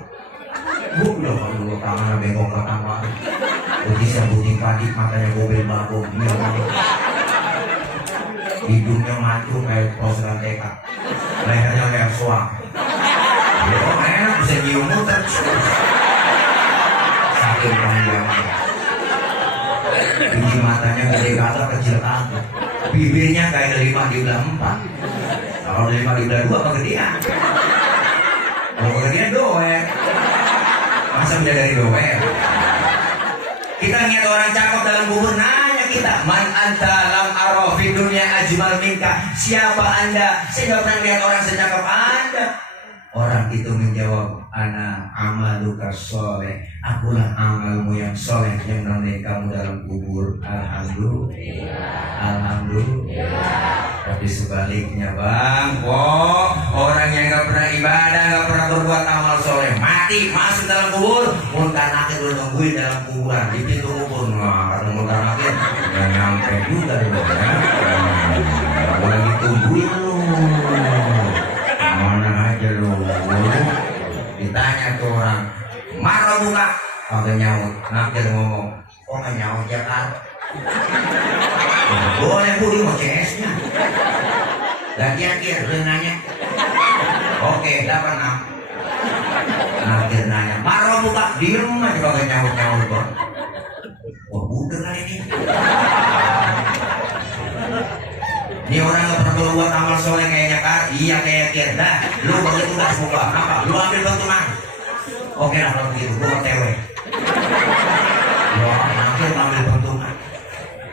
Udah kalau tangannya bengkok ke kamar. Putih sebutin padi, matanya gobel bagong. Hidungnya mancung kayak poseran TK. Lehernya kayak suang. Ya enak bisa nyium muter. Sakit panjangnya. Biji matanya gede kata, kecil kata. Bibirnya kayak 5 di belah 4. Kalau 5 di belah 2 kegedean. Kalau kegedean doer. Masa beda dari doer? Kita lihat orang cakep dalam kubur, nanya kita, man anta lam arafi dunia ajmal minka. Siapa anda? Saya gak pernah lihat orang secakep anda. Orang itu menjawab, ana amaluka soleh. Akulah amalmu yang soleh yang menemani kamu dalam kubur. Alhamdulillah. Tapi sebaliknya bang, orang yang gak pernah ibadah, gak pernah berbuat amal soleh, mati masuk dalam kubur, munkar nakir lu nungguin dalam kuburan di pintu kubur. Nah, kata munkar nakir nggak nyampe juga dulu ya. Aku lagi tungguin lu, mana aja lu. Ditanya tuh orang, marah buka, kagak nyaut. Nakir ngomong, kok nggak nyaut ya kan? Boleh bu, dia mau CS-nya. Lagian kir, lu nanya. Oke, 86. Nakir nanya, marah buka, diem aja kagak nyaut-nyaut kok. Wah budak kali ini. Ini orang gak pernah berbuat amal soleh kayaknya kan? Iya kayak kir. Dah, lu bagi tugas buka. Apa? Lu ambil bantuan. Oke lah kalau begitu, gua OTW.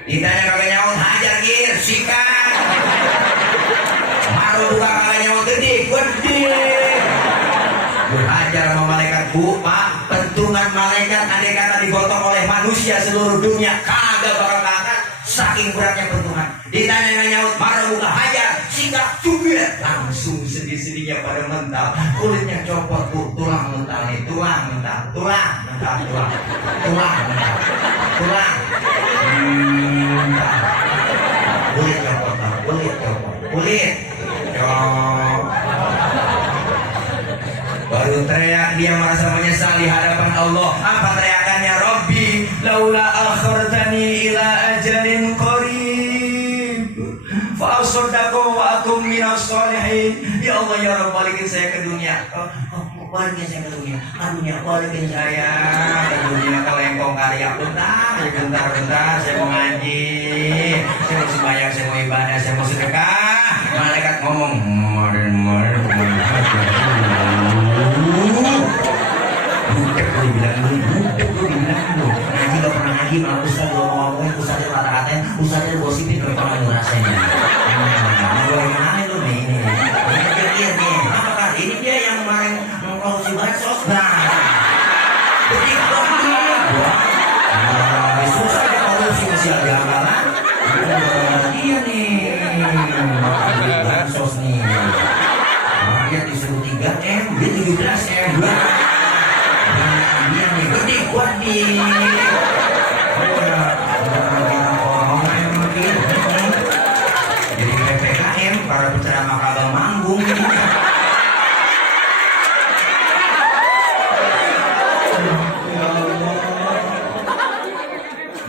Ditanya kagak nyaut, hajar gir, sikat. Maru buka kagak nyaut, gede. Hajar sama malaikat, bu, pak, pentungan malaikat andai kata digotong oleh manusia seluruh dunia kagak bakal angkat, saking beratnya pentungan. Ditanya nggak nyaut, marah buka, hajar, sikat, cubit, langsung sedih-sedihnya pada mental, kulitnya copot, bu, tulang mental nih, tulang mental, kulit copot, kulit. Baru teriak dia merasa menyesal di hadapan Allah. Apa teriakannya? Rabbi laula akhartani ila ajalin qarib fa asaddaqu wa akum minas sholihin. Ya Allah ya Rabb, balikin saya ke dunia. Balikin saya ke dunia. Balikin saya ke dunia. Kalau engkau karya bentar, saya mau ngaji, saya mau sembahyang, saya mau ibadah, saya mau sedekah. Malaikat ngomong, kemarin budek gue bilang lu ngaji gak pernah ngaji, malah ustaz gue ngomongin, ustaznya kata-katain, ustaznya gosipin, gak pernah ngerasain. Gue yang mana lu nih, ini apa kan, ini dia yang kemarin ngomong si bansos, ketika dia susah dia korupsi masih agama lah, dia nih bansos nih, rakyat disuruh 3M, dia 17M. Dia nih gede kuat di jadi PPKM, para penceramah kagak manggung.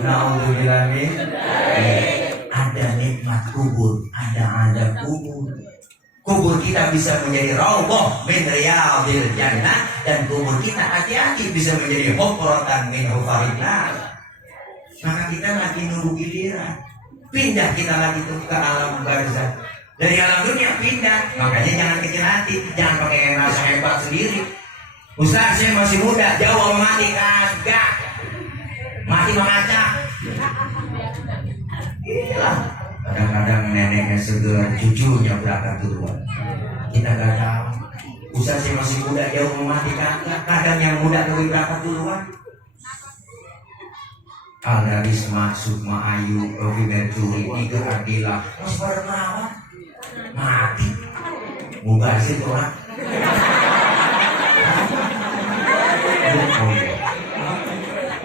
Alhamdulillah nih, ada nikmat kubur, ada adab kubur. Kubur kita bisa menjadi raudhah min riyadil jannah, dan kubur kita hati-hati bisa menjadi hufratan min hufarin nar. Maka kita lagi nunggu giliran, pindah kita lagi tuh ke alam barzakh. Dari alam dunia pindah, makanya jangan kecil hati, jangan pakai rasa hebat sendiri. Ustaz, saya masih muda, jauh mati, kagak. Mati mengacak. Gila. Kadang-kadang neneknya segar, cucunya berangkat duluan. Kita gak tahu. Ustaz saya masih muda, jauh mau mati, kagak. Kadang yang muda lebih berangkat duluan. Al-Risma, Sukma Ayu, Rofi Mercuri, Niga Ardila, masih pada merawat. Mati. Mubazir orang.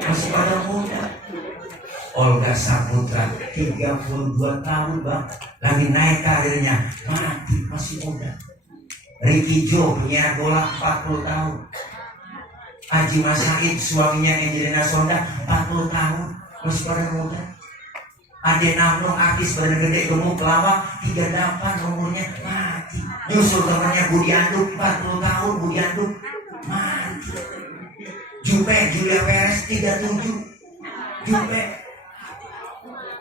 Masih pada muda. Olga Saputra 32 tahun bang, lagi naik karirnya, mati masih muda. Ricky Jo penyiar bola 40 tahun. Haji Mas Said suaminya Angelina Sonda 40 tahun, masih pada muda. Ade Namro artis badan gede gemuk pelawak 38 umurnya, mati. Nyusul temannya Budi Anduk 40 tahun, Budi Anduk mati. Jupe Julia Perez 37, Jupe.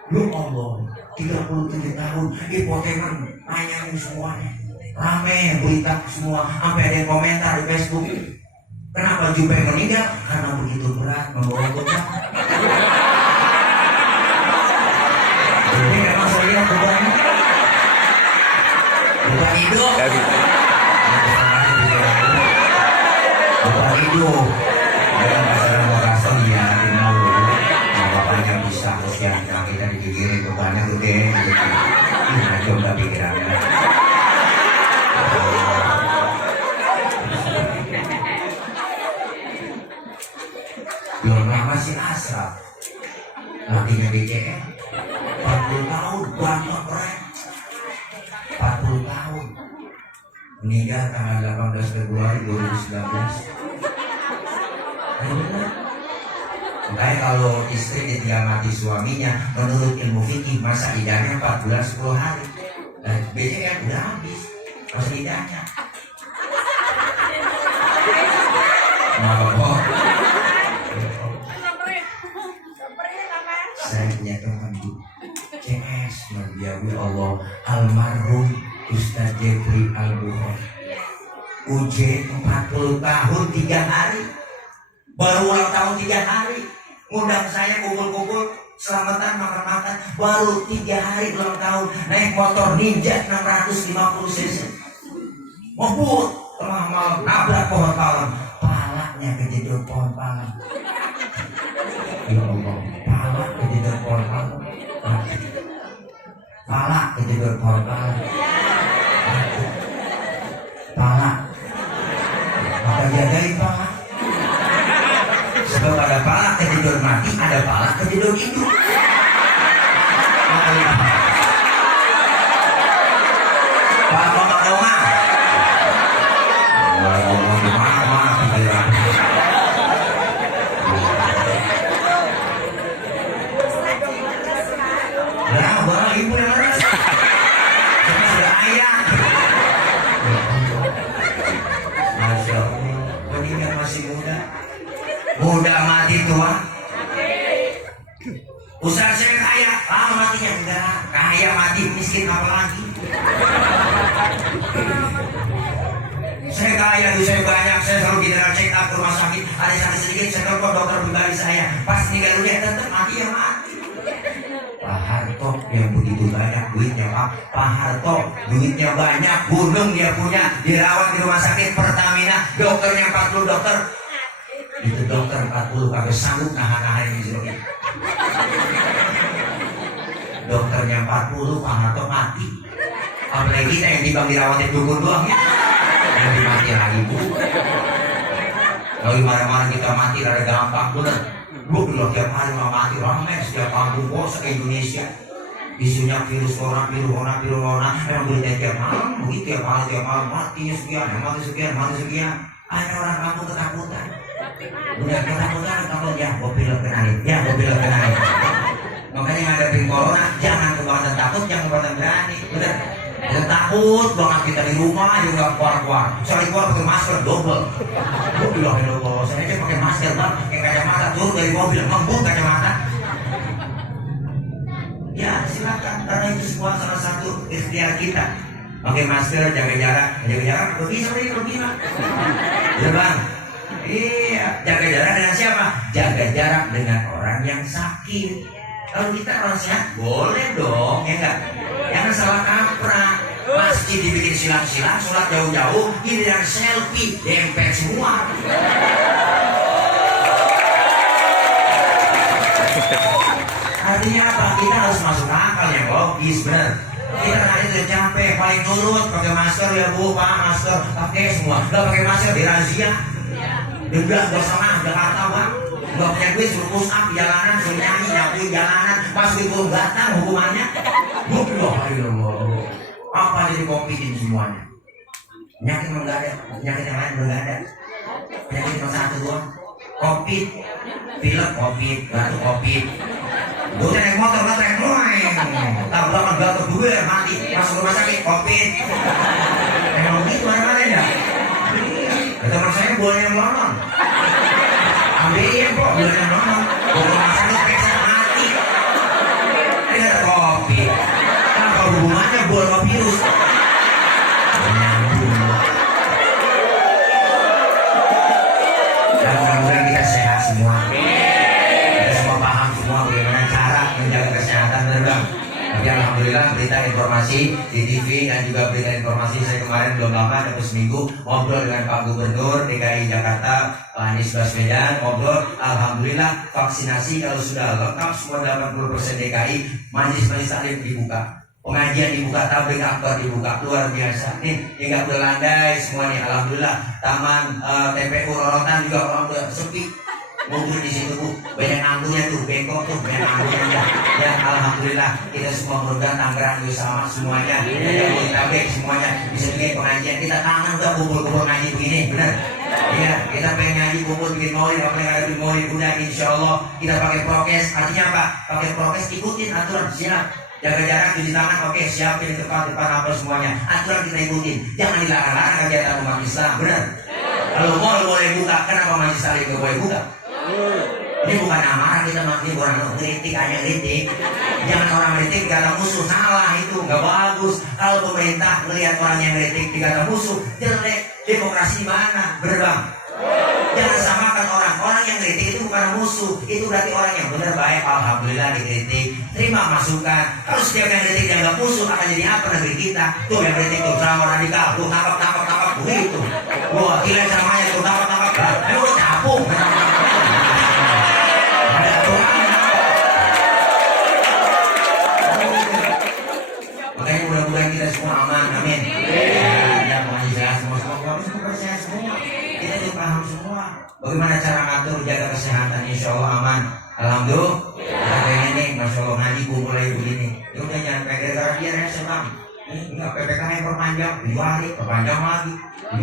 Lu Allah, 37 tahun, hipotekan, nanyain semuanya. Rame berita semua, sampai ada yang komentar di Facebook. Kenapa Jupe meninggal? Karena begitu berat membawa beban. Jadi memang saya lihat bebannya. Beban hidup. Beban hidup. Dalam masalah merasa liatin dulu. Bapaknya bisa kesian kita dipikirin bebannya gede gitu. Nah coba pikirannya. Belum masih asraf. Nantinya BCM 40 tahun banyak keren. 40 tahun meninggal tanggal 18 Februari 2019. Makanya kalau istri ditinggal mati suaminya, menurut ilmu fikih masa idahnya 4 bulan 10 hari. Dan BCM udah habis masa idahnya. Kenapa? Saya punya teman di CS Mardiawi Allah, almarhum Ustaz Jeffrey Al-Bukhari. UJ 40 tahun 3 hari, baru ulang tahun 3 hari. Ngundang saya kumpul-kumpul selamatan makan-makan, baru 3 hari ulang tahun, naik motor Ninja 650 cc, ngebut tengah malam, nabrak pohon palem, palanya kejedot pohon palem. Ya Allah, pala kejedot pohon palem, pala kejedot pohon palem, pala, maka jagain pala. Sebab ada pala kejedot mati, ada pala kejedot hidup. Pak Oma, ibu yang meres. Karena sudah ayah. Masya Allah, peninggal masih muda. Muda mati tua. Usaha saya kaya, lama matinya enggak. Kaya mati, miskin apa lagi? Saya kaya, saya banyak, saya selalu general check up ke rumah sakit. Ada sakit sedikit, saya telepon dokter pribadi saya. Pas meninggal dunia, tetap mati ya mati. Pak Harto yang begitu banyak duitnya Pak. Pak Harto duitnya banyak, gunung dia punya, dirawat di rumah sakit Pertamina, dokternya 40 dokter. Itu dokter 40 kagak sanggup nahan-nahan ini Zul. Dokternya 40, Pak Harto mati. Apalagi kita yang dibang dirawatin dukun doang ya. Nanti mati lagi Bu. Kalau marah-marah kita mati rada gampang bener. Bu bilang tiap hari mau mati ramai setiap kampung kok se-Indonesia. Isunya virus corona. Memang berita tiap malam begitu tiap malam mati sekian. Ada orang kampung ketakutan. Udah ketakutan ya gue bilang kenalin. Makanya ngadepin corona jangan kebangetan takut, jangan kebangetan berani. Bener. Jangan takut banget kita di rumah juga keluar. Soalnya keluar pakai masker double. Gue bilang saya aja pakai masker bang, pakai kacamata turun dari mobil ngembung kacamata. Ya silakan, karena itu semua salah satu ikhtiar kita. Pakai masker, jaga jarak, lebih mah. Ya bang. Iya, jaga jarak dengan siapa? Jaga jarak dengan orang yang sakit. Kalau kita orang sehat, boleh dong, ya enggak? Jangan salah kaprah. Masjid dibikin silang-silang, sholat jauh-jauh, giliran selfie, dempet semua. Artinya apa? Kita harus masuk akal yang logis, bener. Kita hari itu capek, paling nurut, pakai masker ya Bu, Pak, masker, pakai semua. Gak pakai masker di razia. Udah sana Jakarta bang, gak punya duit suruh push up jalanan, suruh nyanyi nyapuin jalanan, masukin kurung batang hukumannya. Apa jadi covidin semuanya? Penyakit memang gak ada, penyakit yang lain belum ada. Penyakit cuma satu doang, covid, pilek covid, batuk covid. Gue naik motor ngetrek, tabrakan batuk gue mati, masuk rumah sakit covid. Emang begitu mana-mana ya? Teman saya bolanya melonong. Ambilin kok bolanya melonong. Bolanya sakit periksa mati. Ini ada kopi. Apa hubungannya bol sama virus? Dan mudah-mudahan kita sehat semua. Kita semua paham semua bagaimana cara menjaga kesehatan berbang. Tapi alhamdulillah berita informasi di TV dan juga berita informasi saya kemarin belum lama dapat seminggu ngobrol dengan Pak Gubernur DKI Jakarta Pak Anies Baswedan, ngobrol alhamdulillah vaksinasi kalau sudah lengkap semua 80% DKI, majelis taklim dibuka, pengajian dibuka, tabligh akbar dibuka, luar biasa nih hingga berlandai semuanya alhamdulillah. Taman TPU Rorotan juga orang udah sepi. Ngumpul di situ Bu, banyak anggurnya tuh, bengkok tuh, banyak anggurnya. Ya alhamdulillah kita semua mudah Tangerang juga sama semuanya. Ya Jabodetabek semuanya bisa bikin pengajian. Kita kangen udah kumpul-kumpul ngaji begini, benar? Iya, kita pengen ngaji kumpul bikin maulid, apa yang ada di maulid udah insya Allah kita pakai prokes. Artinya apa? Pakai prokes, ikutin aturan, siap. Jaga jarak, cuci tangan, oke, siapin di depan apa semuanya. Aturan kita ikutin, jangan dilarang-larang kegiatan umat Islam, benar? Kalau mal boleh buka, kenapa majelis taklim nggak boleh buka? Ini bukan amarah kita ini orang kritik hanya kritik. Jangan orang kritik dikata musuh, salah itu nggak bagus. Kalau pemerintah melihat orang yang kritik dikata musuh jelek, demokrasi mana berbang? Jangan samakan orang yang kritik itu bukan musuh, itu berarti orang yang benar baik. Alhamdulillah dikritik, terima masukan. Kalau setiap yang kritik dianggap musuh akan jadi apa negeri kita? Tuh yang kritik tuh drama radikal, tuh tangkap begitu. Wah gila ceramahnya tuh tangkap, udah capung. Ada aturan. Makanya mudah-mudahan kita semua aman, amin. Ya, makanya sehat semua sehat semua. Kita juga paham semua bagaimana cara ngatur jaga kesehatan, insya Allah aman. Alhamdulillah. Kita pengen nih, masya Allah ngaji mulai begini. Ya udah jangan pengen gara dia senang. Enggak PPKM perpanjang, 2 hari perpanjang lagi,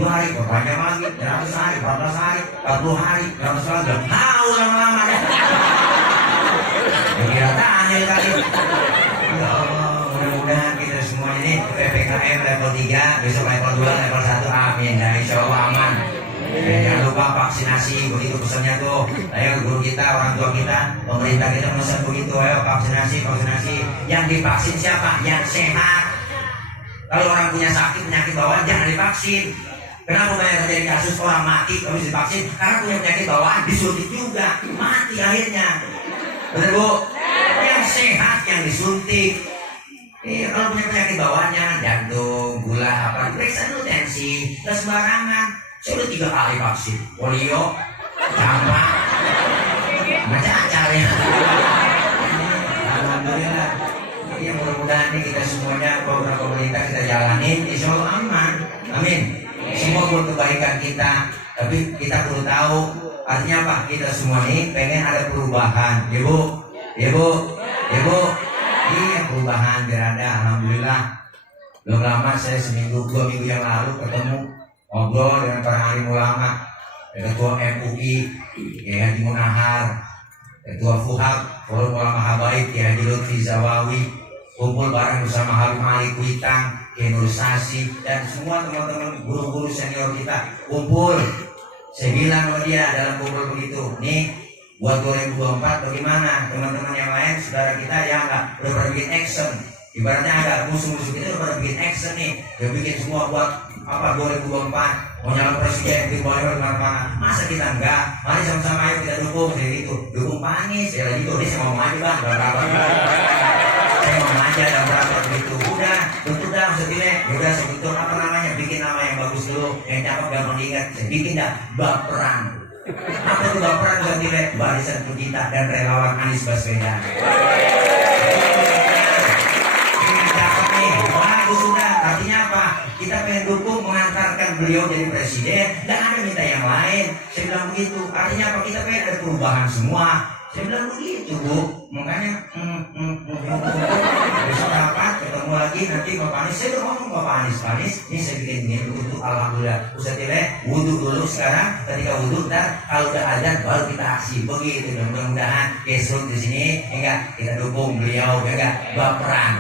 2 hari perpanjang lagi, 100 hari, 14 hari, 40 hari, 100 hari, tahu lama-lama deh. Kira tanya kali. Ya Allah, mudah-mudahan kita semua ini PPKM level 3, besok level 2, level 1, amin. Dan insya Allah aman. Jangan lupa vaksinasi, begitu pesannya tuh. Ayo guru kita, orang tua kita, pemerintah kita pesan begitu. Ayo vaksinasi. Yang divaksin siapa? Yang sehat. Kalau orang punya sakit, penyakit bawaan jangan divaksin. Kenapa banyak terjadi kasus orang mati habis divaksin? Karena punya penyakit bawaan disuntik juga, mati akhirnya. Betul Bu? Yang sehat yang disuntik. Kalau punya penyakit bawaan jangan jantung, gula, apa diperiksa dulu tensi, nggak sembarangan. Saya udah 3 kali vaksin, polio, campak, macam-macam ya. Alhamdulillah. Ya mudah-mudahan nih kita semuanya program pemerintah kita jalanin, insya Allah aman, amin. Semua buat kebaikan kita, tapi kita perlu tahu artinya apa? Kita semua nih pengen ada perubahan, ya Bu, ya Bu, ya Bu. Iya perubahan biar ada, alhamdulillah. Belum lama saya 2 minggu yang lalu ketemu ngobrol dengan para alim ulama, ketua MUI, ya Haji Munahar, ketua FUHAB, Forum Ulama Habaib, ya Haji Lutfi Zawawi, kumpul bareng bersama Habib Ali Kuitang, Nur Sasi, dan semua teman-teman guru-guru senior kita kumpul. Saya bilang sama dia dalam kumpul begitu, nih buat 2024 bagaimana teman-teman yang lain, saudara kita yang udah pada bikin action, ibaratnya ada musuh-musuh kita udah pada bikin action nih, dia bikin semua buat apa 2024 mau nyalon presiden di boleh mana-mana, masa kita enggak? Mari sama-sama ayo kita dukung, kayak gitu, dukung Pak Anies, ya gitu, ini saya ngomong aja bang, saya ngomong aja dan berapa begitu, udah, bentuk dah maksudnya, udah sebetul apa namanya, bikin nama yang bagus dulu, yang cakep gampang diingat, saya bikin dah baperan. Apa itu baperan maksudnya? Barisan Putita dan relawan Anies Baswedan. Cakep nih, bagus sudah, artinya apa? Kita pengen dukung mengantarkan beliau jadi presiden dan ada minta yang lain. Saya bilang begitu, artinya apa? Kita pengen ada perubahan semua. Saya bilang begitu Bu, makanya besok rapat ketemu lagi nanti Bapak Anies. Saya udah ngomong Bapak Anies, ini saya bikin gini dulu, alhamdulillah. Ustaz Tile wudhu dulu sekarang, ketika wudhu ntar kalau udah azan baru kita aksi begitu. Dan mudah-mudahan kesrut di sini, enggak kita dukung beliau, enggak baperan.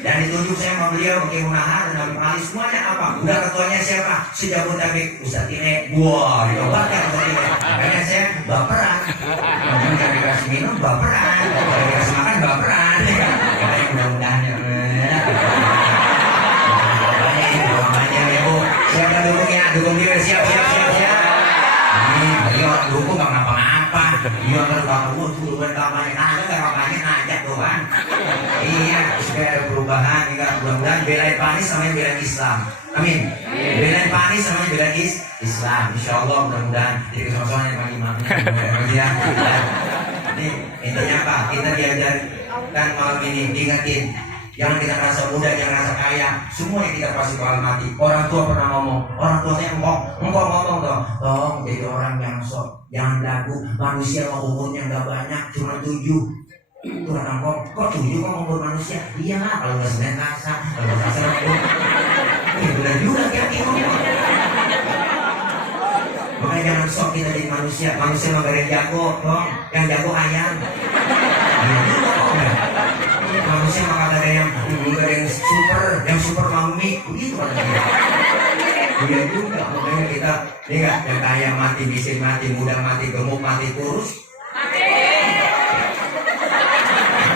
Dan ditunjuk saya sama beliau, Kiai Munahar dan Habib Ali semuanya apa? Udah ketuanya siapa? Sejabotabek Ustaz Tile. Wah, diobatkan Ustaz Tile. Makanya saya baperan. Ngomong dikasih minum baperan, kalau dikasih makan baperan. Makanya mudah-mudahan ya. Doanya ya Bu. Siapa dukungnya? Dukung dia siap. Ini beliau orang dukung nggak ngapa-ngapa. Dia kalau kamu suruh berkampanye, nggak kampanye ngajak Tuhan. Iya, supaya ada perubahan. Mudah-mudahan belain Pak Anies namanya belain Islam. Amin. Belain Pak Anies namanya belain Islam. Insya Allah mudah-mudahan jadi kesosokan yang imamnya. Ini intinya apa? Kita diajarkan malam ini, diingatin. Jangan kita rasa muda, jangan rasa kaya. Semua yang kita pasti bakal mati. Orang tua pernah ngomong, orang tua saya engkau ngomong dong, jadi orang yang sok, jangan lagu. Manusia mau umurnya nggak banyak, cuma 7. Itu kata kok 7 kok umur manusia? Iya, kalau nggak 9 kasa, kalau kasa umur. Benar juga kayak ngomong. Makanya jangan sok kita jadi manusia. Manusia mah gak ada yang jago, dong. Yang jago ayam. Iya juga kok ya. Manusia mah gak ada yang super mami. Begitu katanya. Iya juga. Makanya kita lihat yang kaya mati, miskin mati, muda mati, gemuk mati, kurus.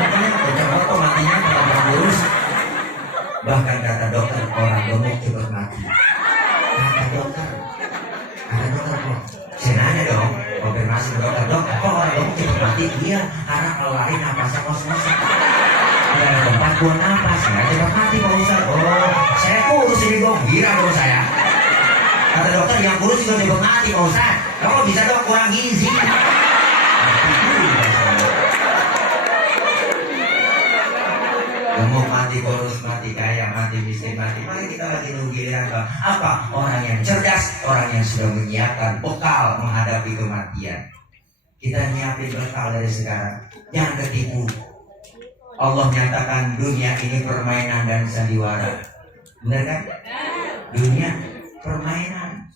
Makanya kok matinya kalau kurus. Bahkan kata dokter orang gemuk cepat mati. Kata dokter kok. Saya nanya dong. lari napasnya kos-kosan. Ada tempat buat napas, nggak cepat mati Pak Ustadz. Oh, saya kurus ini dong, gila dong saya. Kata dokter yang kurus juga cepat mati Pak Ustadz. Kamu bisa dok kurang gizi. Gemuk mati, kurus mati, kaya mati, miskin mati. Mari kita lagi nunggu giliran apa? Orang yang cerdas, orang yang sudah menyiapkan bekal menghadapi kematian. Kita nyiapin bekal dari sekarang. Jangan ketipu. Allah nyatakan dunia ini permainan dan sandiwara. Benar kan? Dunia permainan.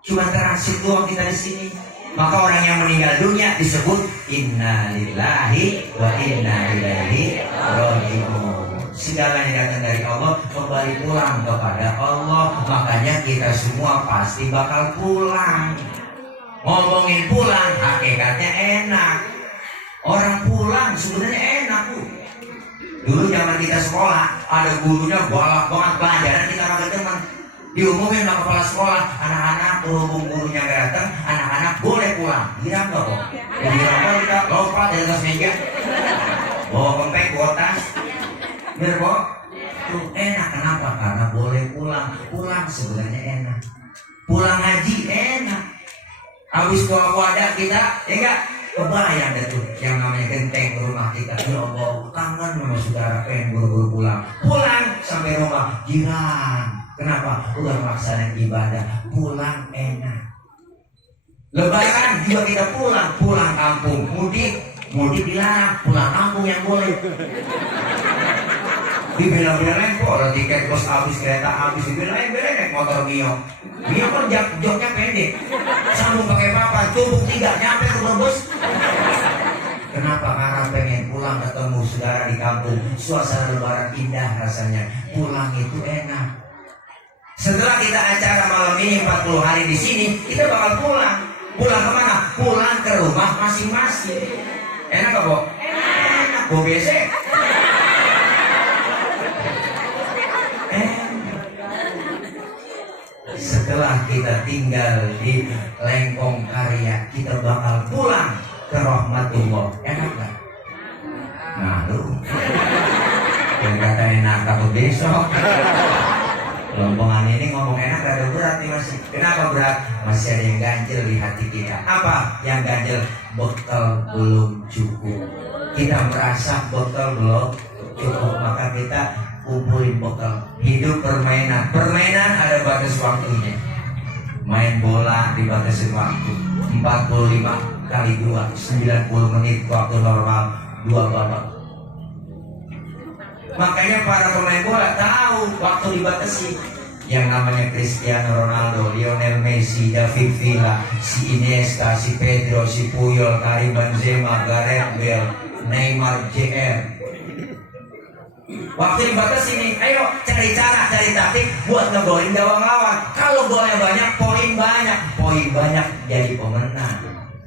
Cuma transit doang kita di sini. Maka orang yang meninggal dunia disebut inna lillahi wa inna ilaihi raji'un. Segalanya datang dari Allah, kembali pulang kepada Allah. Makanya kita semua pasti bakal pulang. Ngomongin pulang, hakikatnya enak. Orang pulang sebenarnya enak tuh. Dulu zaman kita sekolah, ada gurunya galak banget, pelajaran kita kagak teman. Diumumin sama kepala sekolah, anak-anak berhubung gurunya gak datang, anak-anak boleh pulang. Gila nggak kok? Gila nggak kita lompat dari atas meja, bawa kempeng, bawa tas, biar kok tuh enak. Kenapa? Karena boleh pulang. Pulang sebenarnya enak. Pulang haji enak. Habis puasa kita, ya enggak? Kebayang deh tuh yang namanya genteng rumah kita. Ya Allah, kangen sama saudara, pengen buru-buru pulang. Pulang sampai rumah, girang. Kenapa? Udah melaksanakan ibadah, pulang enak. Lebaran juga kita pulang kampung. Mudik dilarang, pulang kampung yang boleh. Dibilang-bilang kok ada tiket bos habis, kereta habis, dibilang naik motor Mio. Mio kan joknya pendek, sambung pakai papan, tubuh 3 nyampe ke Brebes. Kenapa? Karena pengen pulang ketemu saudara di kampung. Suasana lebaran indah rasanya. Pulang itu enak. Setelah kita acara malam ini 40 hari di sini, kita bakal pulang. Pulang kemana? Pulang ke rumah masing-masing. Enak gak, Bo? Enak. Bo besek. Setelah kita tinggal di Lengkong Karya, kita bakal pulang ke rahmatullah. Enak gak? Nah lu yang kata enak takut besok. Lompongan ini ngomong enak rada berat nih masih. Kenapa berat? Masih ada yang ganjel di hati kita. Apa yang ganjel? Bekal belum cukup. Kita merasa bekal belum cukup, maka kita kumpulin bekal. Hidup permainan. Permainan ada batas waktunya. Main bola dibatasi waktu 45 kali 2 90 menit waktu normal 2 babak. Makanya para pemain bola tahu waktu dibatasi. Yang namanya Cristiano Ronaldo, Lionel Messi, David Villa, si Iniesta, si Pedro, si Puyol, Karim Benzema, Gareth Bale, Neymar Jr. Waktu dibatasi nih, ayo cari cara, cari taktik buat ngegolin gawang lawan. Kalau golnya banyak, poin banyak jadi pemenang.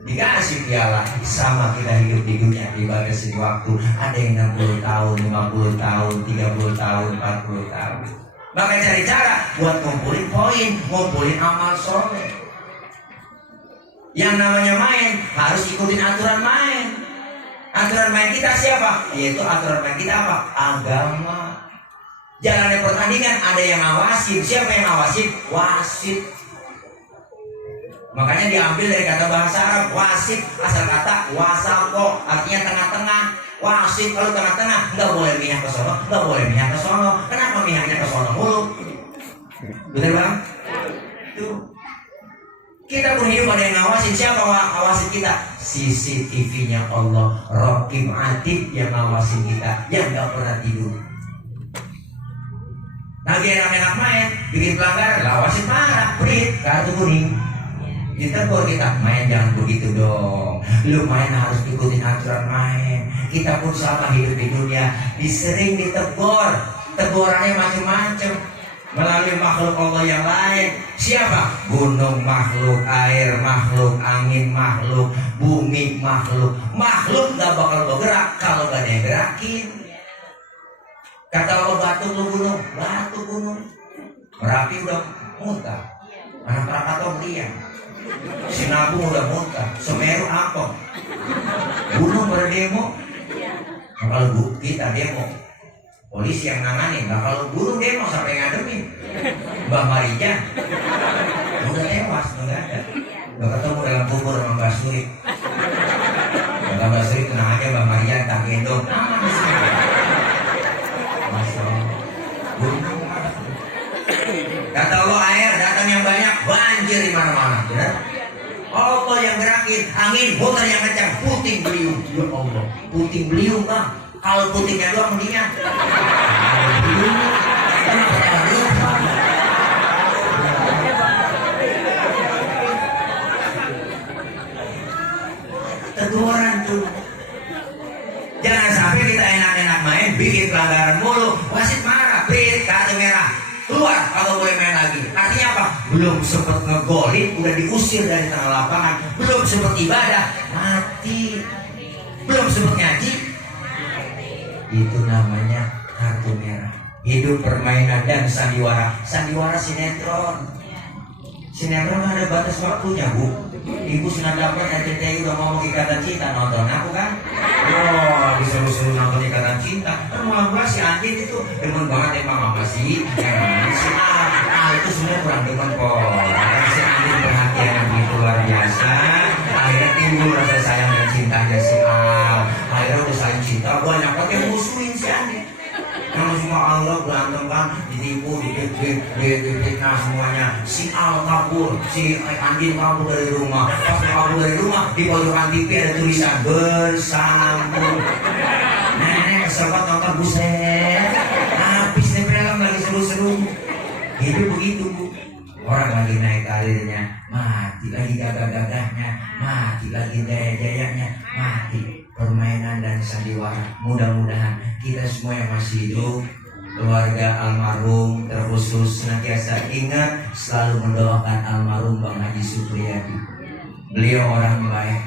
Dikasih piala. Sama kita hidup di dunia dibatasi waktu. Ada yang 60 tahun, 50 tahun, 30 tahun, 40 tahun. Maka cari cara buat ngumpulin poin, ngumpulin amal soleh. Yang namanya main harus ikutin aturan main. Aturan main kita siapa? Yaitu aturan main kita apa? Agama. Jalannya pertandingan ada yang ngawasin. Siapa yang ngawasin? Wasit. Makanya diambil dari kata bahasa Arab wasit, asal kata wasako, artinya tengah-tengah. Wasit kalau tengah-tengah, nggak boleh minyak ke sono, nggak boleh minyak ke sono. Kenapa minyaknya ke sono mulu? Bener bang? Tuh. Kita pun hidup ada yang ngawasin. Siapa ngawasin kita? CCTV-nya Allah, Raqib Atid yang ngawasin kita, yang nggak pernah tidur. Lagi enak-enak main, bikin pelanggaran, lawasin marah, berit, kartu kuning. Ditegur kita, main jangan begitu dong. Lu main harus ikutin aturan main. Kita pun selama hidup di dunia disering ditegur. Tegurannya macam-macam melalui makhluk Allah yang lain. Siapa? Gunung makhluk, air makhluk, angin makhluk, bumi makhluk. Makhluk gak bakal bergerak kalau gak ada yang gerakin. Kata Allah, batu lu gunung, batu gunung. Merapi udah muntah. Anak Krakatau meriang. Sinabung udah muntah, Semeru apa? Gunung berdemo. Nah, kalau kita demo, polisi yang nanganin. Nah, kalau gunung demo sampai ngademin, Mbak Marija udah tewas, udah ada. Udah ketemu dalam kubur sama Mbak Suri. Mbak Suri tenang aja, Mbak Marija tak gendong. Aman di sini. Masya Allah. Gunung apa? Kata Allah, air datang yang banyak, banjir di mana-mana. Ya? Allah yang gerakin, angin putar yang kencang, puting beliung. Ya Allah, puting beliung bang. Kalau putingnya doang mendingan. Beliung, kenapa ada beliung? Teguran tuh. Jangan sampai kita enak-enak main, bikin pelanggaran mulu. Wasit marah, bit kartu merah. Keluar kalau boleh main lagi. Artinya apa? Belum sempat ngegolin udah diusir dari tengah lapangan. Belum sempat ibadah mati. Belum sempat ngaji. Itu namanya kartu merah. Hidup permainan dan sandiwara. Sandiwara sinetron. Sinetron ada batas waktunya, Bu. Ibu 98 RCTI udah ngomong ikatan cinta, nonton aku kan? Wah, disuruh-suruh nonton ikatan cinta. Kan mula-mula si Anjing itu demen banget emang apa sih? Si A. Nah, itu sebenarnya kurang demen kok. Karena si Anjing perhatian yang begitu luar biasa. Akhirnya timbul rasa sayang dan cintanya si A. Akhirnya udah saling cinta, banyak banget yang musuhin si Anjing. Karena semua Allah berantem kan, ditipu, difitnah semuanya. Si Al kabur, si Andin kabur dari rumah. Pas kabur dari rumah, di pojokan TV ada tulisan bersambung. Nenek kesel banget nonton, buset. Habis nih film lagi seru-seru. Hidup begitu, Bu. Orang lagi naik karirnya, mati lagi gagah-gagahnya, mati lagi jaya-jayanya, mati. Permainan dan sandiwara. Mudah-mudahan kita semua yang masih hidup, keluarga almarhum terkhusus senantiasa ingat selalu mendoakan almarhum Bang Haji Supriyadi. Beliau orang baik.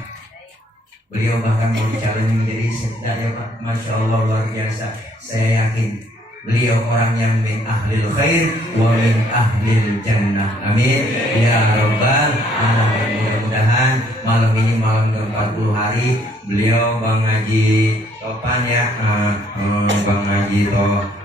Beliau bahkan mau dicalonkan menjadi sekda ya Pak. Masya Allah luar biasa. Saya yakin beliau orang yang min ahlil khair wa min ahlil jannah. Amin ya rabbal alamin. Mudah-mudahan malam ini malam ke-40 hari beliau Bang Haji Topan ya, Bang Haji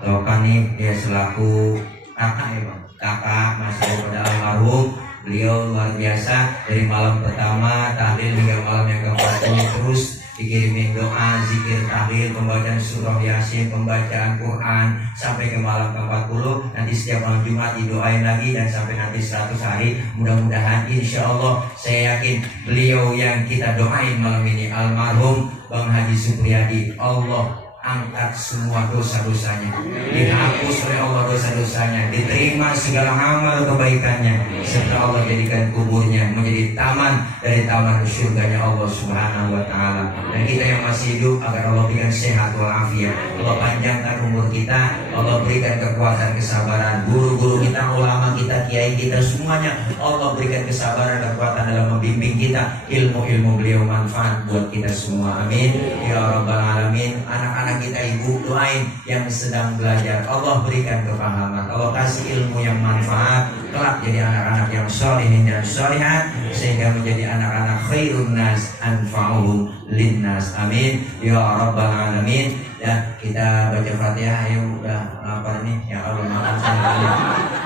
Topan nih dia selaku kakak ya Bang, kakak masih pada almarhum. Beliau luar biasa dari malam pertama tahlil hingga malam yang ke-40 terus dikirimin doa, zikir, tahlil, pembacaan surah Yasin, pembacaan Quran sampai ke malam ke-40. Nanti setiap malam Jumat didoain lagi dan sampai nanti 100 hari. Mudah-mudahan insya Allah saya yakin beliau yang kita doain malam ini almarhum Bang Haji Supriyadi, Allah angkat semua dosa-dosanya, dihapus oleh Allah dosa-dosanya, diterima segala amal kebaikannya, serta Allah jadikan kuburnya menjadi taman dari taman surganya Allah Subhanahu wa Ta'ala. Dan kita yang masih hidup agar Allah berikan sehat walafiat, Allah panjangkan umur kita, Allah berikan kekuatan kesabaran, guru-guru kita, ulama kita, kiai kita semuanya, Allah berikan kesabaran dan kekuatan dalam membimbing kita, ilmu-ilmu beliau manfaat buat kita semua. Amin ya rabbal alamin. Anak-anak kita ibu doain yang sedang belajar, Allah berikan kepahaman, Allah kasih ilmu yang manfaat, kelak jadi anak-anak yang sholihin dan sholihat, sehingga menjadi anak-anak khairun nas anfa'uhum linnas. Amin ya rabbal alamin. Ya kita baca Fatihah. Ayo udah lapar nih ya Allah, makan saya.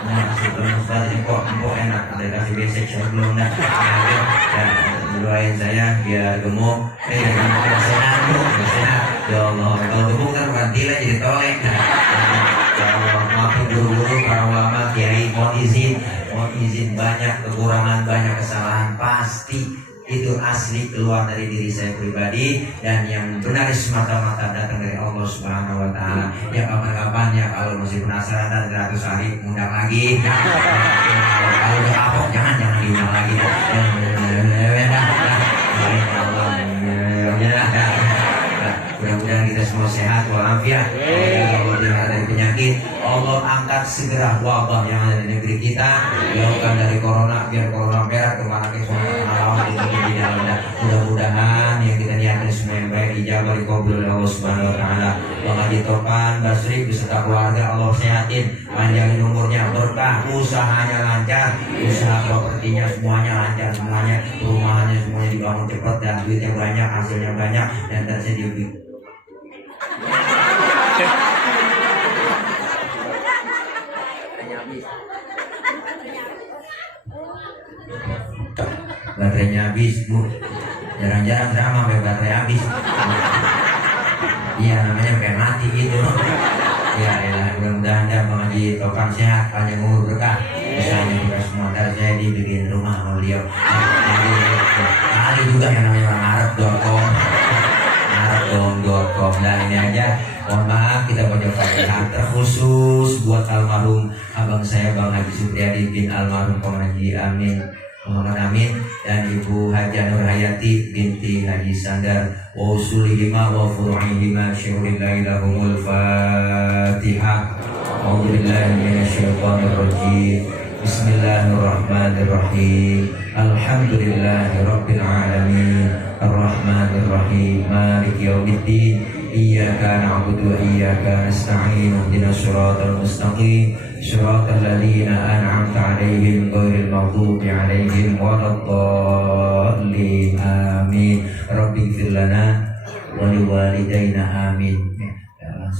Nah sebelum Ustaz ini kok enak, ada kasih basic sebelum dah. Ya doain saya biar gemuk, sehat bu, sehat. Ya Allah, kalau gemuk kan ganti lah jadi tolek. Ya Allah, maafin guru-guru, para ulama, kiai, mohon izin banyak kekurangan, banyak kesalahan pasti itu asli keluar dari diri saya pribadi, dan yang benar semata-mata datang dari Allah Subhanahu wa Ta'ala. Ya kapan-kapan ya kalau masih penasaran dan 100 hari undang lagi. Kalau udah kapok jangan diundang lagi. Mudah-mudahan kita semua sehat walafiat. Allah tidak dari penyakit. Allah angkat segera wabah yang ada di negeri kita. Jauhkan dari corona, biar corona merah kemana ke sana. Mudah-mudahan yang kita niatkan semua yang baik ijabah dikabul oleh Allah Subhanahu wa taala. Bang Haji Topan Basri beserta keluarga Allah sehatin, panjangin umurnya, berkah, usahanya lancar, usaha propertinya semuanya lancar, semuanya perumahannya semuanya dibangun cepat dan duitnya banyak, hasilnya banyak dan tersedia. Baterainya habis bu, jarang-jarang drama sampai baterai habis. Iya namanya kayak mati gitu. Ya mudah-mudahan Bang Haji Topan sehat, panjang umur, berkah, usahanya juga semua. Ntar saya dibikin rumah sama beliau. Ada juga yang namanya orang Arab.com, Arab.com. Dan ini aja, mohon maaf kita baca Fatihah terkhusus buat almarhum abang saya Bang Haji Supriyadi bin almarhum Bang Haji Amin Muhammad Amin dan Ibu Haja Nur Hayati binti Haji Sandar wa usulihima wa furu'ihima syuhurillahi lahumul Fatihah. A'udzu billahi minasyaitonir rajim. Bismillahirrahmanirrahim. Alhamdulillahi rabbil alamin. Arrahmanir rahim. Maliki yaumiddin. Iyyaka na'budu wa iyyaka nasta'in. Ihdinas siratal mustaqim. Siratal ladzina an'amta 'alaihim ghairil maghdubi 'alaihim waladdallin. Amin. Rabbighfir lana wa liwalidayna amin.